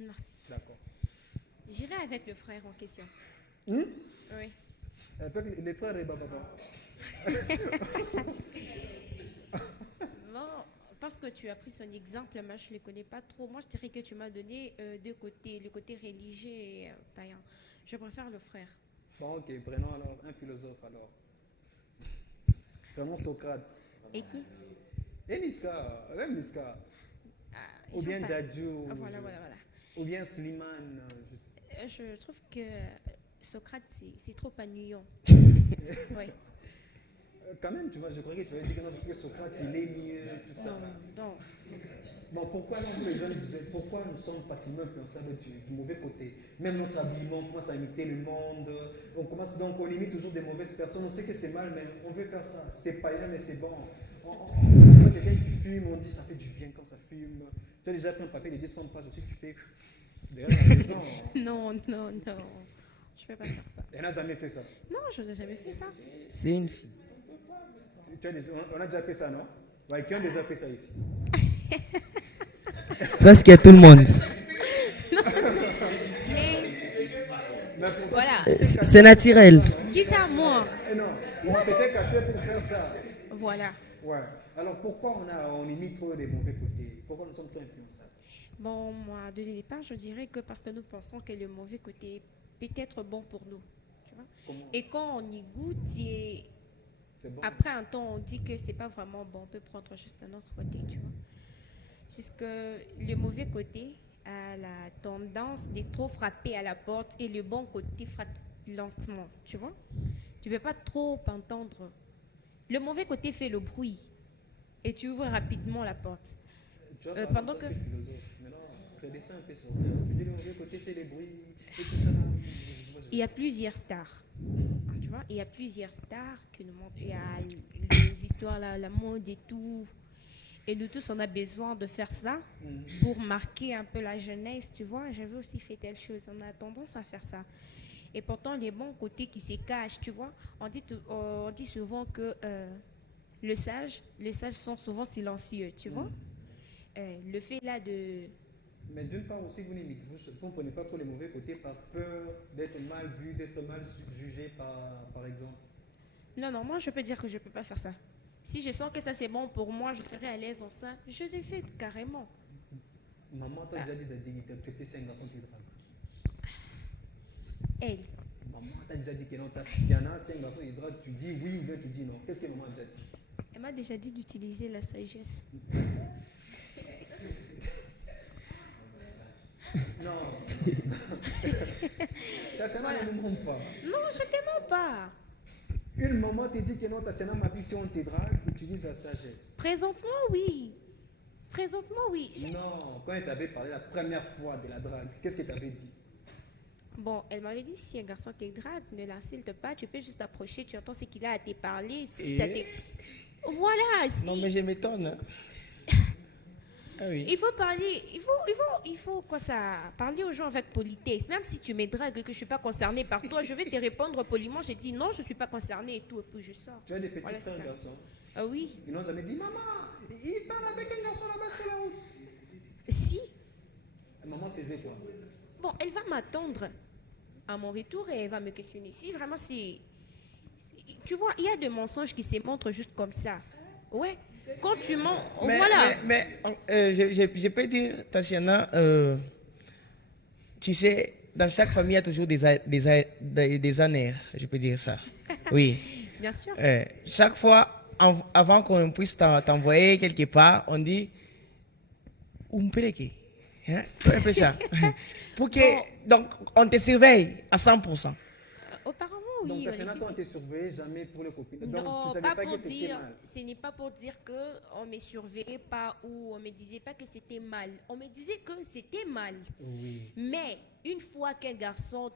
Merci. D'accord. J'irai avec le frère en question. Hmm? Oui. Avec les frères et Baba. Bon, parce que tu as pris son exemple, moi je ne le connais pas trop. Moi, je dirais que tu m'as donné deux côtés, le côté religieux et païen. Je préfère le frère. Bon, ok, prenons alors un philosophe alors. Prenons Socrate. Et qui? Et Niska, même Niska. Ou j'aime bien pas. Dadju. Voilà. Ou bien Slimane. je sais. Je trouve que Socrate, c'est trop ennuyant. Oui. Quand même, tu vois, je croyais que tu allais dire que, non, que Socrate, il est mieux, tout ça. Non. Bon, pourquoi nous, les jeunes, pourquoi nous sommes facilement influençables du mauvais côté? Même notre habillement, on commence à imiter le monde. On imite toujours des mauvaises personnes. On sait que c'est mal, mais on veut faire ça. C'est païen, mais c'est bon. On voit quelqu'un qui fume, on dit ça fait du bien quand ça fume. Tu as déjà pris un papier de 200 pages aussi, tu fais derrière la maison. Non. Je ne peux pas faire ça. Elle n'a jamais fait ça. Non, je n'ai jamais fait ça. C'est une fille. On a déjà fait ça, non? Ouais, qui ont déjà fait ça ici? Parce qu'il y a tout le monde. Mais pourtant, Voilà. C'est naturel. Qui ça, moi? eh non, on s'était caché pour faire ça. Voilà. Ouais. Alors pourquoi on imite trop des mauvais côtés? Pourquoi nous sommes trop influençables? Bon, moi, de départ, je dirais que parce que nous pensons que le mauvais côté peut être bon pour nous. Tu vois? Comment? Et quand on y goûte, C'est bon. après un temps, on dit que c'est pas vraiment bon. On peut prendre juste un autre côté, tu vois. Puisque le mauvais côté a la tendance de trop frapper à la porte et le bon côté frappe lentement, tu vois. Tu ne peux pas trop entendre. Le mauvais côté fait le bruit et tu ouvres rapidement la porte. Tu vois, pendant que- philosophe. Maintenant, redescends un peu sur terre. Tu dis le mauvais côté fait les bruits et tout ça. Là. Il y a plusieurs stars. Tu vois, il y a plusieurs stars qui nous montrent. Il y a les histoires, la mode et tout. Et nous tous, on a besoin de faire ça pour marquer un peu la jeunesse, tu vois. J'avais aussi fait telle chose. On a tendance à faire ça. Et pourtant, les bons côtés qui se cachent, tu vois. On dit souvent que les sages sont souvent silencieux, tu vois. Le fait là de... Mais d'une part aussi, vous ne prenez pas trop les mauvais côtés par peur d'être mal vu, d'être mal jugé par exemple. Non, moi je peux dire que je ne peux pas faire ça. Si je sens que ça c'est bon pour moi, je serai à l'aise en ça, je le fais carrément. Maman t'a déjà dit d'accepter si un garçon qui drague. Elle, Maman t'a déjà dit que non, s'il y en a, si un garçon qui drague, tu dis oui ou bien tu dis non. Qu'est-ce que maman a déjà dit? elle m'a déjà dit d'utiliser la sagesse. Non. Tassiana ne nous ment pas. Non, je t'aime pas. Une maman te dit que non, Tassiana, ma fille, si on te drague, utilise la sagesse. Présentement, oui. Présentement, oui. Non, quand elle t'avait parlé la première fois de la drague, qu'est-ce qu'elle t'avait dit? Bon, elle m'avait dit, si un garçon te drague, ne l'insulte pas, tu peux juste t'approcher, tu entends ce qu'il a à te parler. Si ça te... Voilà, si... Non, mais je m'étonne. Hein. Ah oui. Il faut parler, il faut quoi ça, parler aux gens avec politesse. Même si tu me dragues et que je ne suis pas concernée par toi, je vais te répondre poliment. Je dis non, je ne suis pas concernée et tout, et puis je sors. Tu as des petits Voilà, c'est frères ça. garçons. Ah oui, Ils n'ont jamais dit, maman, il parle avec un garçon là-bas sur la route. si. Maman faisait quoi? Bon, elle va m'attendre à mon retour et elle va me questionner. Si vraiment tu vois, il y a des mensonges qui se montrent juste comme ça. Ouais. Quand tu mens, voilà. Je peux dire, Tassiana, tu sais, dans chaque famille, il y a toujours des honneurs, je peux dire ça. Oui. Bien sûr. Chaque fois, avant qu'on puisse t'envoyer quelque part, on dit Umpeleke. Hein? Un peu ça. Pour que, donc, on te surveille à 100%. Auparavant, Donc, oui. Tassiana, toi, on ne te surveillait jamais pour les copines. Donc, Non, tu savais pas pas pour que c'était dire, mal. ce n'est pas pour dire qu'on ne me surveillait pas ou on ne me disait pas que c'était mal. On me disait que c'était mal. Oui. Mais une fois qu'un garçon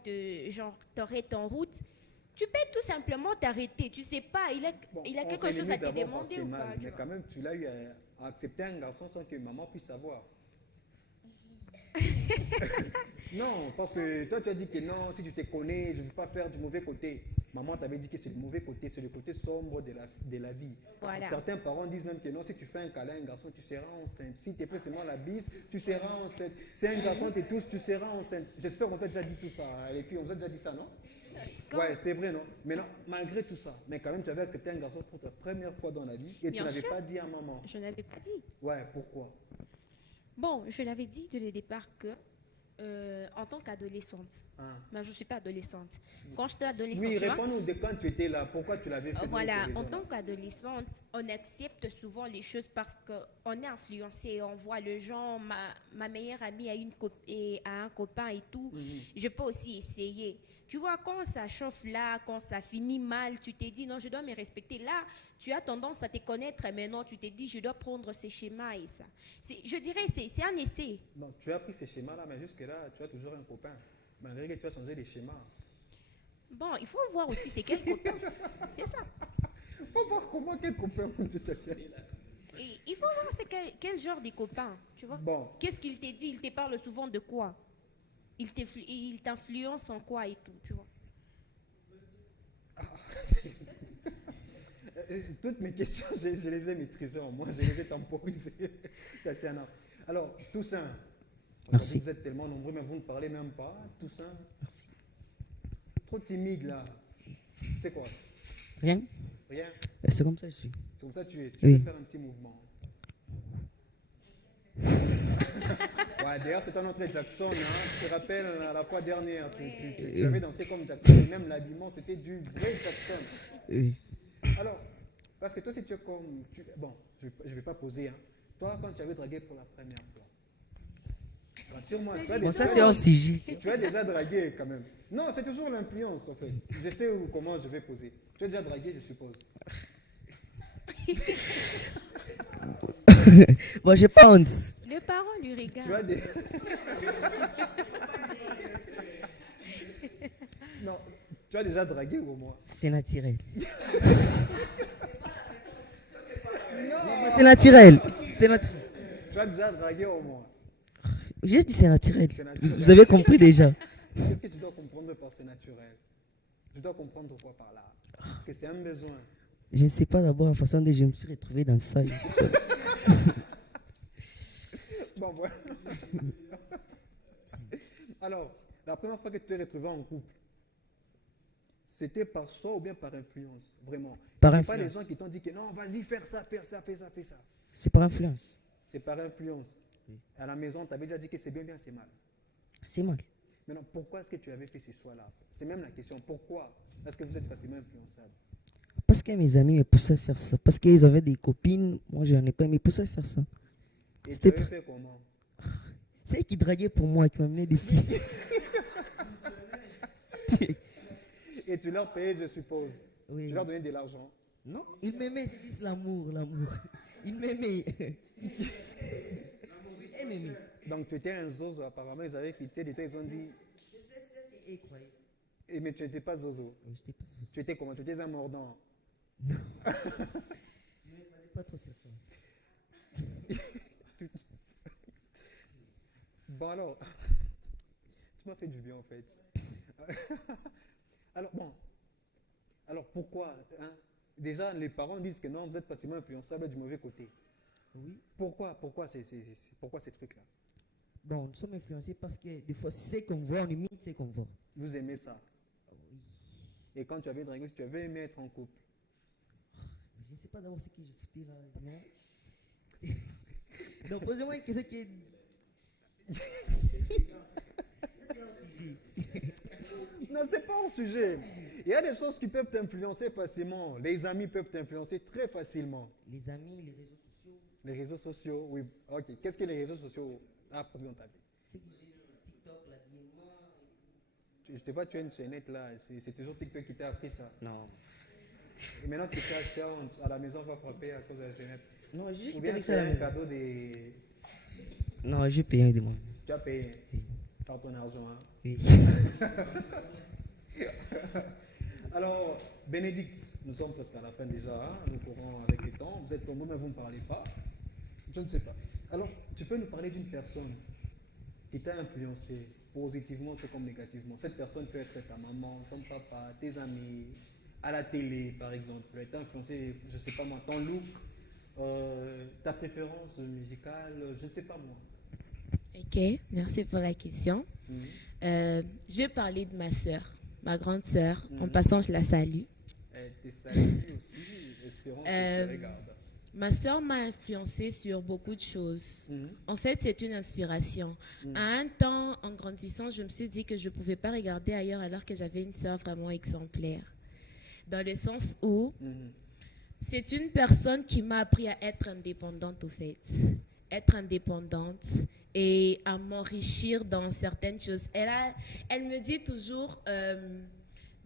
t'arrête en route, tu peux tout simplement t'arrêter. Tu sais pas, il a Bon, quelque on s'est chose à limite te d'abord par demander c'est ou mal, pas. tu mais vois. quand même, tu l'as eu à accepter un garçon sans que maman puisse savoir. Non, parce que toi, tu as dit que non, si tu te connais, je ne veux pas faire du mauvais côté. Maman t'avait dit que c'est le mauvais côté, c'est le côté sombre de la vie. Voilà. Certains parents disent même que non, si tu fais un câlin à un garçon, tu seras enceinte. Si tu fais seulement la bise, tu seras enceinte. Si un garçon te touche, tu seras enceinte. J'espère qu'on t'a déjà dit tout ça. Les filles, on t'a déjà dit ça, non? Ouais, c'est vrai, non? Mais non, malgré tout ça, mais quand même, tu avais accepté un garçon pour ta première fois dans la vie et Bien tu n'avais sûr. pas dit à maman. Je n'avais pas dit. Ouais, pourquoi? Bon, je l'avais dit dès le départ que, en tant qu'adolescente, Hein? mais je ne suis pas adolescente. Quand j'étais adolescente, Oui, tu vois, réponds-nous de quand tu étais là, pourquoi tu l'avais fait? voilà, pour en quelle tant raison? qu'adolescente, on accepte souvent les choses parce qu'on est influencé. On voit le genre, ma meilleure amie a un copain et tout. Je peux aussi essayer. Tu vois, quand ça chauffe là, quand ça finit mal, tu t'es dit non, je dois me respecter. Là, tu as tendance à te connaître, mais non, tu t'es dit je dois prendre ces schémas et ça. Je dirais c'est un essai. Non, tu as pris ces schémas-là, mais jusque-là, tu as toujours un copain. Malgré que tu as changé les schémas. Bon, il faut voir aussi c'est quel copain. C'est ça. Faut voir comment, quel copain tu t'as serré là. Et il faut voir c'est quel genre de copain, tu vois. Bon, Qu'est-ce qu'il te dit? Il te parle souvent de quoi? Il t'influence en quoi et tout, tu vois. toutes mes questions, je les ai maîtrisées en moi, je les ai temporisées. Tassiana. Alors, Toussaint, Merci. vous êtes tellement nombreux, mais vous ne parlez même pas. Toussaint, Merci. trop timide là. C'est quoi? Rien. Rien. C'est comme ça que je suis. C'est comme ça que tu es. Tu Oui. peux faire un petit mouvement. Ouais, d'ailleurs, c'est un autre Jackson. Hein. Je te rappelle, la fois dernière, tu avais dansé comme Jackson. Et même l'habillement, c'était du vrai Jackson. Oui. Alors, parce que toi, si tu es comme... bon, je ne vais pas poser. Hein. Toi, quand tu avais dragué pour la première fois, rassure-moi, Bon, ça c'est un sujet. tu as déjà dragué quand même. Non, c'est toujours l'influence en fait. Je sais comment je vais poser. Tu as déjà dragué, je suppose. Bon, j'ai pas honte. Les parents lui Tu as regardent. des... Non, tu as déjà dragué au moins. C'est naturel. C'est naturel. C'est naturel. Tu as déjà dragué au moins. J'ai dit c'est naturel. C'est naturel. Vous avez compris déjà. Qu'est-ce que tu dois comprendre par c'est naturel? Tu dois comprendre quoi par là? Que c'est un besoin. Je ne sais pas d'abord la façon dont je me suis retrouvé dans ça. Bon, voilà. Alors, la première fois que tu t'es retrouvé en couple, c'était par choix ou bien par influence? Vraiment. Par C'était pas les influence. gens qui t'ont dit que non, vas-y, faire ça, fais ça. C'est par influence. C'est par influence. À la maison, tu avais déjà dit que c'est bien, c'est mal. C'est mal. Maintenant, pourquoi est-ce que tu avais fait ce choix-là? C'est même la question. Pourquoi est-ce que vous êtes facilement influençable? Parce que mes amis me poussaient à faire ça. Parce qu'ils avaient des copines. Moi, je n'en ai pas. Ils me poussaient à faire ça. Et tu C'était avais pas- fait comment? C'est elle qui draguait pour moi, qui m'amenait des filles. Et tu leur payais, je suppose. Oui. Tu leur donnais de l'argent. Non, il m'aimait, c'est juste l'amour, l'amour. Il m'aimait. L'amour, il m'aimait. Donc tu étais un zozo, apparemment, ils avaient pitié de toi, ils ont dit. C'est incroyable. Mais tu n'étais pas zozo. J'étais pas sûr. Tu étais comment? Tu étais un mordant. Ne pas trop sur ça. Bon alors, tu m'as fait du bien en fait. Alors bon, alors pourquoi hein? Déjà les parents disent que non, vous êtes facilement influençable du mauvais côté. Oui. Pourquoi ces trucs-là? Bon, nous sommes influencés parce que des fois, c'est qu'on voit, on imite ce qu'on voit. Vous aimez ça? Oui. Et quand tu avais dragué, tu avais aimé être en couple? Je ne sais pas d'abord ce que je foutais là. Non. Donc, posez-moi une question qui est. Non, c'est pas un sujet. Il y a des choses qui peuvent t'influencer facilement. Les amis peuvent t'influencer très facilement. Les amis, les réseaux sociaux. Les réseaux sociaux, oui. Ok. Qu'est-ce que les réseaux sociaux ont produit dans ta vie? Ce que j'ai vu, c'est TikTok, l'habillement. Je te vois, tu as une chaînette là. C'est toujours TikTok qui t'a appris ça. Non. Et maintenant, tu fais à la maison, on va frapper à cause de la chaînette. Non, j'ai Ou bien juste c'est un cadeau des. Non, j'ai payé des mois. Tu as payé par ton argent. Hein? Oui. Alors, Bénédicte, nous sommes presque à la fin déjà. Hein? Nous courons avec le temps. Vous êtes comme nous, mais vous ne me parlez pas. Je ne sais pas. Alors, tu peux nous parler d'une personne qui t'a influencé positivement comme négativement. Cette personne peut être ta maman, ton papa, tes amis, à la télé par exemple. Elle t'a influencé, je ne sais pas moi, ton look, ta préférence musicale, je ne sais pas moi. Ok, merci pour la question. Je vais parler de ma sœur, ma grande sœur. En passant, je la salue. Elle te salue aussi, espérons que tu regardes. Ma sœur m'a influencée sur beaucoup de choses. En fait, c'est une inspiration. À un temps, en grandissant, je me suis dit que je ne pouvais pas regarder ailleurs alors que j'avais une sœur vraiment exemplaire. Dans le sens où c'est une personne qui m'a appris à être indépendante, au fait. Être indépendante et à m'enrichir dans certaines choses. Elle me dit toujours,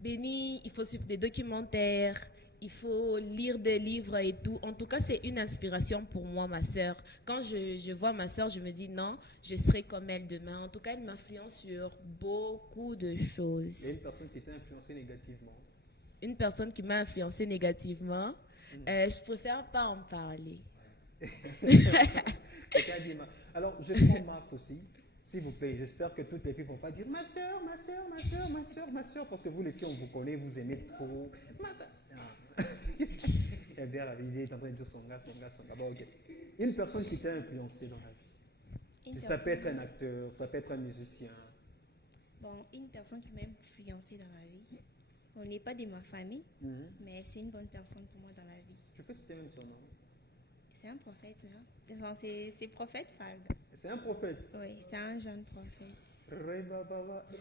Béni, il faut suivre des documentaires, il faut lire des livres et tout. En tout cas, c'est une inspiration pour moi, ma sœur. Quand je vois ma sœur, je me dis non, je serai comme elle demain. En tout cas, elle m'influence sur beaucoup de choses. Et une personne qui t'a influencé négativement? Une personne qui m'a influencé négativement, je préfère pas en parler. Alors, je prends Marthe aussi, s'il vous plaît. J'espère que toutes les filles ne vont pas dire ma soeur, ma soeur, ma soeur, ma soeur, ma soeur, parce que vous, les filles, on vous connaît, vous aimez trop. Ma soeur. Elle est en train de dire son gars. Bon, ok. Une personne qui t'a influencé dans la vie. Ça peut être un acteur, ça peut être un musicien. Bon, une personne qui m'a influencé dans la vie. On n'est pas de ma famille, mais c'est une bonne personne pour moi dans la vie. Je peux citer même son nom. C'est un prophète, hein? C'est prophète Fald. C'est un prophète? Oui, c'est un jeune prophète.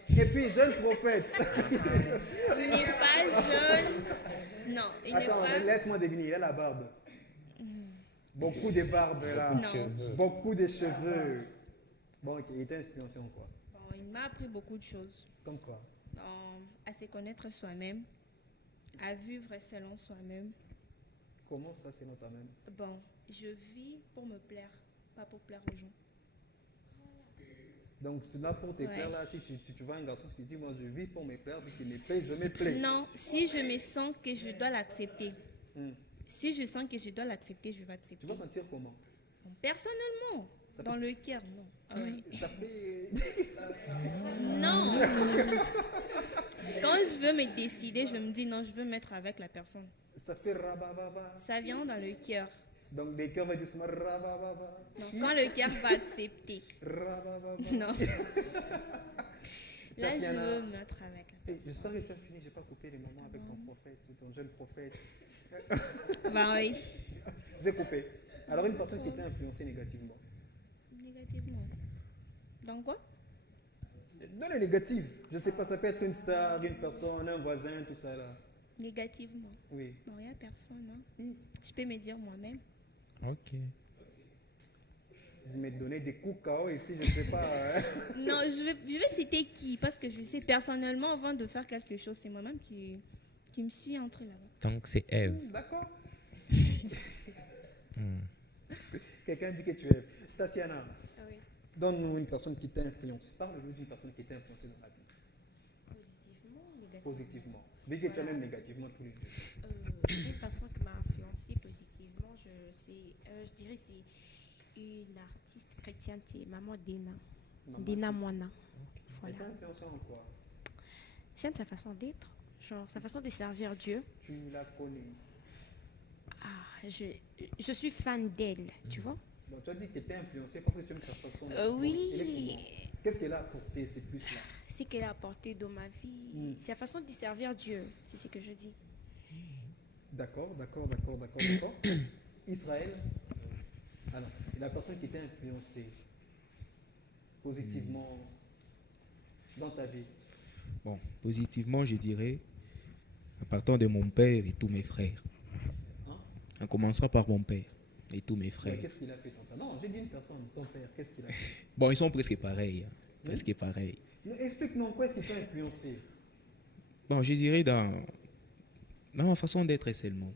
Et puis, jeune prophète. Il n'est pas jeune. Non, il n'est Attends, pas... laisse-moi deviner, il a la barbe. Beaucoup de barbe là. Beaucoup de cheveux. Bon, ok, il t'a influencé en quoi? Bon, il m'a appris beaucoup de choses. Comme quoi? À se connaître soi-même, à vivre selon soi-même. Comment ça, c'est toi-même? Bon, je vis pour me plaire, pas pour plaire aux gens. Donc là, pour te plaire, là, si tu vois un garçon qui te dit, moi je vis pour me plaire, puis qu'il me plaît, je me plais. Non, si je me sens que je dois l'accepter, si je sens que je dois l'accepter, je vais accepter. Tu vas sentir comment? Personnellement, dans le cœur, non. Oui. Ça fait... Non. Quand je veux me décider, je me dis non, je veux me mettre avec la personne. Ça fait rabababa. Ça vient dans le cœur. Donc le cœur va dire rabababa. Non, quand le cœur va accepter. Rabababa. Non. Là, je veux me mettre avec la personne. J'espère que tu as fini, je n'ai pas coupé les moments avec ton prophète, ton jeune prophète. Bah oui. J'ai coupé. Alors une personne qui t'a influencé négativement. Négativement. Dans quoi? Dans le négatif. Je ne sais pas, ça peut être une star, une personne, un voisin, tout ça là. Négativement. Oui. Non, il n'y a personne. Hein. Je peux me dire moi-même. Ok. me donner des coups KO ici, je ne sais pas. Non, je vais citer qui, parce que je sais personnellement, avant de faire quelque chose, c'est moi-même qui me suis entrée là-bas. Donc c'est Ève. D'accord. Quelqu'un dit que tu es. Tatiana, Oui. donne-nous une personne qui t'a influencé. Parle-nous d'une personne qui t'a influencé dans la vie. Positivement, négativement. Positivement. Mais que tu as même négativement tous les deux. Une personne qui m'a influencé positivement, je dirais c'est une artiste chrétienne, c'est Maman Dena. Dena Moana. Elle Voilà. t'a influencé en quoi? J'aime sa façon d'être, genre sa façon de servir Dieu. Tu la connais. Ah, je suis fan d'elle, tu vois. Bon, tu as dit que tu es influencé parce que tu aimes sa façon. Oui. Elle est comment? Qu'est-ce qu'elle a apporté, c'est plus là? Ce qu'elle a apporté dans ma vie, sa façon de servir Dieu, c'est ce que je dis. D'accord. Israël, alors, la personne qui t'a influencé positivement dans ta vie. Bon, positivement, je dirais, en partant de mon père et tous mes frères. Hein? En commençant par mon père et tous mes Mais frères. qu'est-ce qu'il a fait ton père? Non, j'ai dit une personne, ton père, qu'est-ce qu'il a fait? Bon, ils sont presque pareils. Presque pareils. Mais explique-nous, quoi est-ce qui t'a influencé? Bon, je dirais dans ma façon d'être seulement.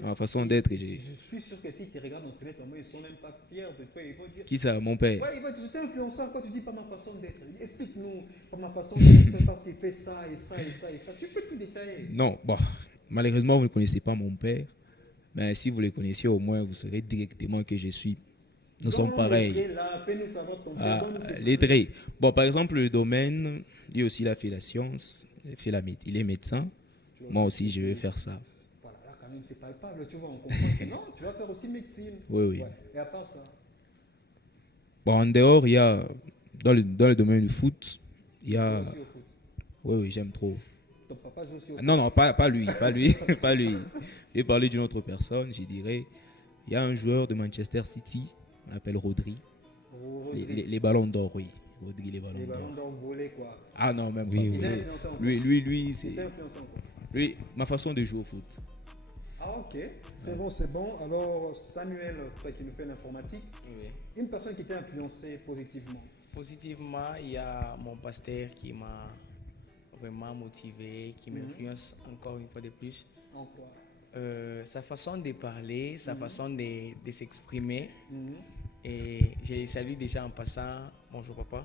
Dans ma façon d'être, Je suis sûr que si tu regardes dans ce net, ils ne sont même pas fiers de toi. Ils vont dire. Qui ça, mon père? Ouais, ils vont dire, je t'ai influencé quand tu dis pas ma façon d'être. Explique-nous, pas ma façon d'être, parce qu'il fait ça et ça et ça et ça. Tu peux tout détailler. Non, bon, malheureusement, vous ne connaissez pas mon père. Mais si vous le connaissiez, au moins, vous saurez directement que je suis. Nous sommes pareils. Les traits. Bon, par exemple, le domaine, lui aussi, il a fait la science, il est médecin. Moi aussi, je vais faire ça. Voilà, là, quand même, c'est palpable. Tu vois, on comprend que non, tu vas faire aussi médecine. Oui. Ouais. Et à part ça. Bon, en dehors, il y a, dans le domaine du foot, il y a. Aussi au foot. Oui, j'aime trop. Ton papa joue aussi au foot. Non, pas lui, pas lui. Je vais parler d'une autre personne, je dirais. Il y a un joueur de Manchester City, on l'appelle Rodri. Les ballons d'or, oui. Rodri, les ballons d'or. Les ballons d'or volés, quoi. Ah non, même Oui, pas. oui. Lui, c'est. Il t'a influencé en quoi? Lui, ma façon de jouer au foot. Ah, ok. C'est bon. Alors, Samuel, toi qui nous fais l'informatique, Oui. une personne qui t'a influencé positivement. Positivement, il y a mon pasteur qui m'a vraiment motivé, qui m'influence encore une fois de plus. En quoi? Sa façon de parler, sa façon de s'exprimer. Mhm. Et je les salue déjà en passant. Bonjour papa.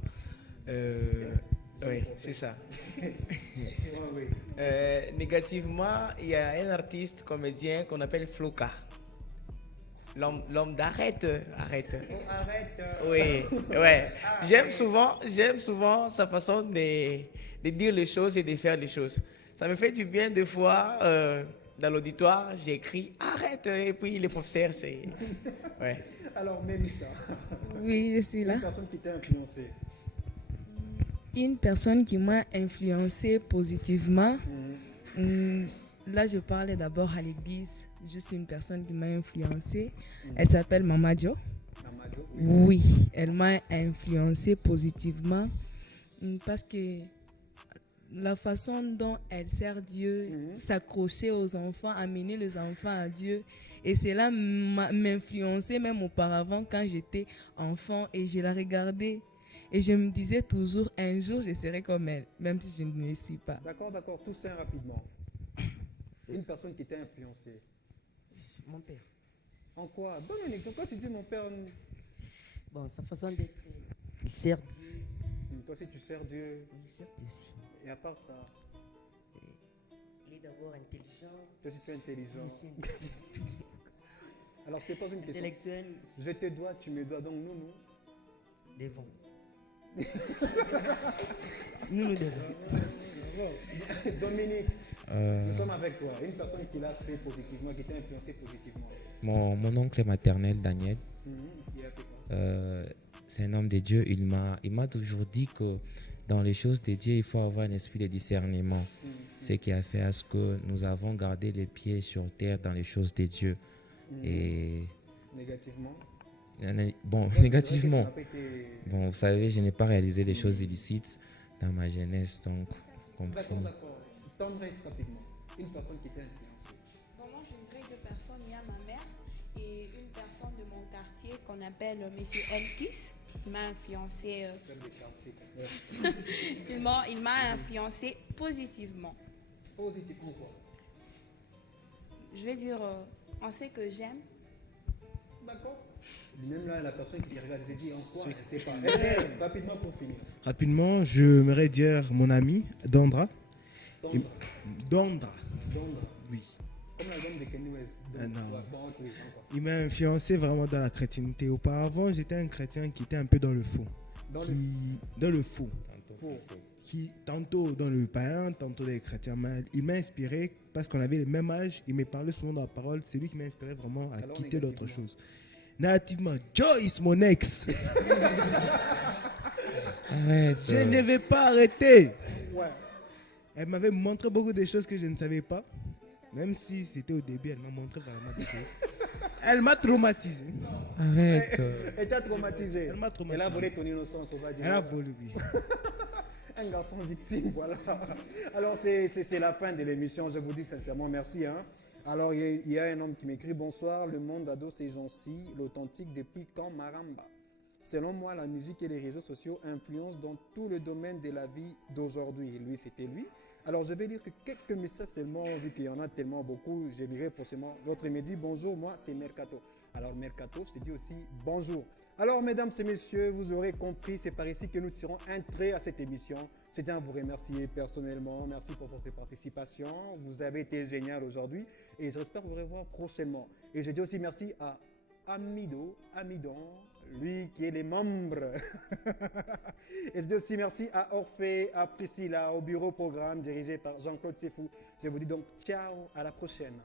Oui, c'est ça. Oui. Négativement, il y a un artiste comédien qu'on appelle Floka. L'homme d'arrête. Arrête. Oh, arrête. Oui, ouais. J'aime souvent sa façon de dire les choses et de faire les choses. Ça me fait du bien des fois. Dans l'auditoire, j'écris arrête et puis les professeurs, c'est. Ouais. Alors, Mélissa, Oui, je suis là. une personne qui t'a influencé. Une personne qui m'a influencé positivement. Là, je parlais d'abord à l'église. Juste une personne qui m'a influencé. Elle s'appelle Mama Jo. Mamadou, Oui, elle m'a influencé positivement parce que la façon dont elle sert Dieu, s'accrocher aux enfants, amener les enfants à Dieu. Et cela m'influençait même auparavant quand j'étais enfant et je la regardais. Et je me disais toujours, un jour, je serai comme elle, même si je ne le suis pas. D'accord, tout ça rapidement. Une personne qui t'a influencé. Mon père. En quoi? Donne un exemple. Quand tu dis mon père, Bon, sa façon d'être, il sert Dieu. toi aussi tu sers Dieu. Il sert Dieu aussi. Et à part ça, Il est d'abord intelligent. toi aussi tu es intelligent. Je suis intelligent. Alors je te pose une question. Intellectuel. Je te dois, tu me dois, donc nous. Devant. Nous devons. Dominique, nous sommes avec toi. Une personne qui l'a fait positivement, qui t'a influencé positivement. Mon oncle maternel, Daniel, Il a fait quoi? c'est un homme de Dieu. Il m'a toujours dit que dans les choses de Dieu, il faut avoir un esprit de discernement. Ce qui a fait à ce que nous avons gardé les pieds sur terre dans les choses de Dieu. Et Négativement. bon, Toi, négativement. c'est vrai que t'as pas été- Bon, vous savez, je n'ai pas réalisé des choses illicites dans ma jeunesse, donc comprenez. D'accord. Tendresse rapidement. Une personne qui t'a influencé. Bon, moi, je dirais deux personnes. Il y a ma mère et une personne de mon quartier qu'on appelle Monsieur Elkis. Il m'a influencé. Il m'a influencé positivement. Positivement quoi? Je vais dire en ce que j'aime. D'accord. Même là, la personne qui regarde, elle s'est dit en quoi? Elle ne sait pas. Rapidement pour finir. Rapidement, je m'aimerais dire mon ami Dandra. Dandra. Oui. Comme la dame de Kenny West. Non. Il m'a influencé vraiment dans la chrétienté. Auparavant, j'étais un chrétien qui était un peu dans le faux. Dans le faux. Qui, tantôt dans le païen, tantôt dans les chrétiens. Mais il m'a inspiré parce qu'on avait le même âge. Il me parlait souvent dans la parole. C'est lui qui m'a inspiré vraiment à quitter d'autres choses. Négativement, Joyce, mon ex. Arrête. Je ne vais pas arrêter. Ouais. Elle m'avait montré beaucoup de choses que je ne savais pas. Même si c'était au début, elle m'a montré vraiment des choses. Elle m'a traumatisé. Arrête. Elle t'a traumatisé. Elle m'a traumatisé. Elle a volé ton innocence, on va dire. Elle a volé, oui. Un garçon victime, voilà. Alors, c'est la fin de l'émission. Je vous dis sincèrement merci. Hein. Alors, il y a un homme qui m'écrit « Bonsoir, le monde ado, c'est Jancy, l'authentique depuis quand Maramba. Selon moi, la musique et les réseaux sociaux influencent dans tout le domaine de la vie d'aujourd'hui. » Lui, c'était lui. Alors, je vais lire que quelques messages seulement, vu qu'il y en a tellement beaucoup, je lirai forcément. L'autre me dit « Bonjour, moi, c'est Mercato. » Alors, Mercato, je te dis aussi bonjour. Alors, mesdames et messieurs, vous aurez compris, c'est par ici que nous tirons un trait à cette émission. Je tiens à vous remercier personnellement. Merci pour votre participation. Vous avez été génial aujourd'hui et j'espère vous revoir prochainement. Et je dis aussi merci à Amidon, lui qui est les membres. Et je dis aussi merci à Orphée, à Priscilla, au bureau programme dirigé par Jean-Claude Sefou. Je vous dis donc ciao, à la prochaine.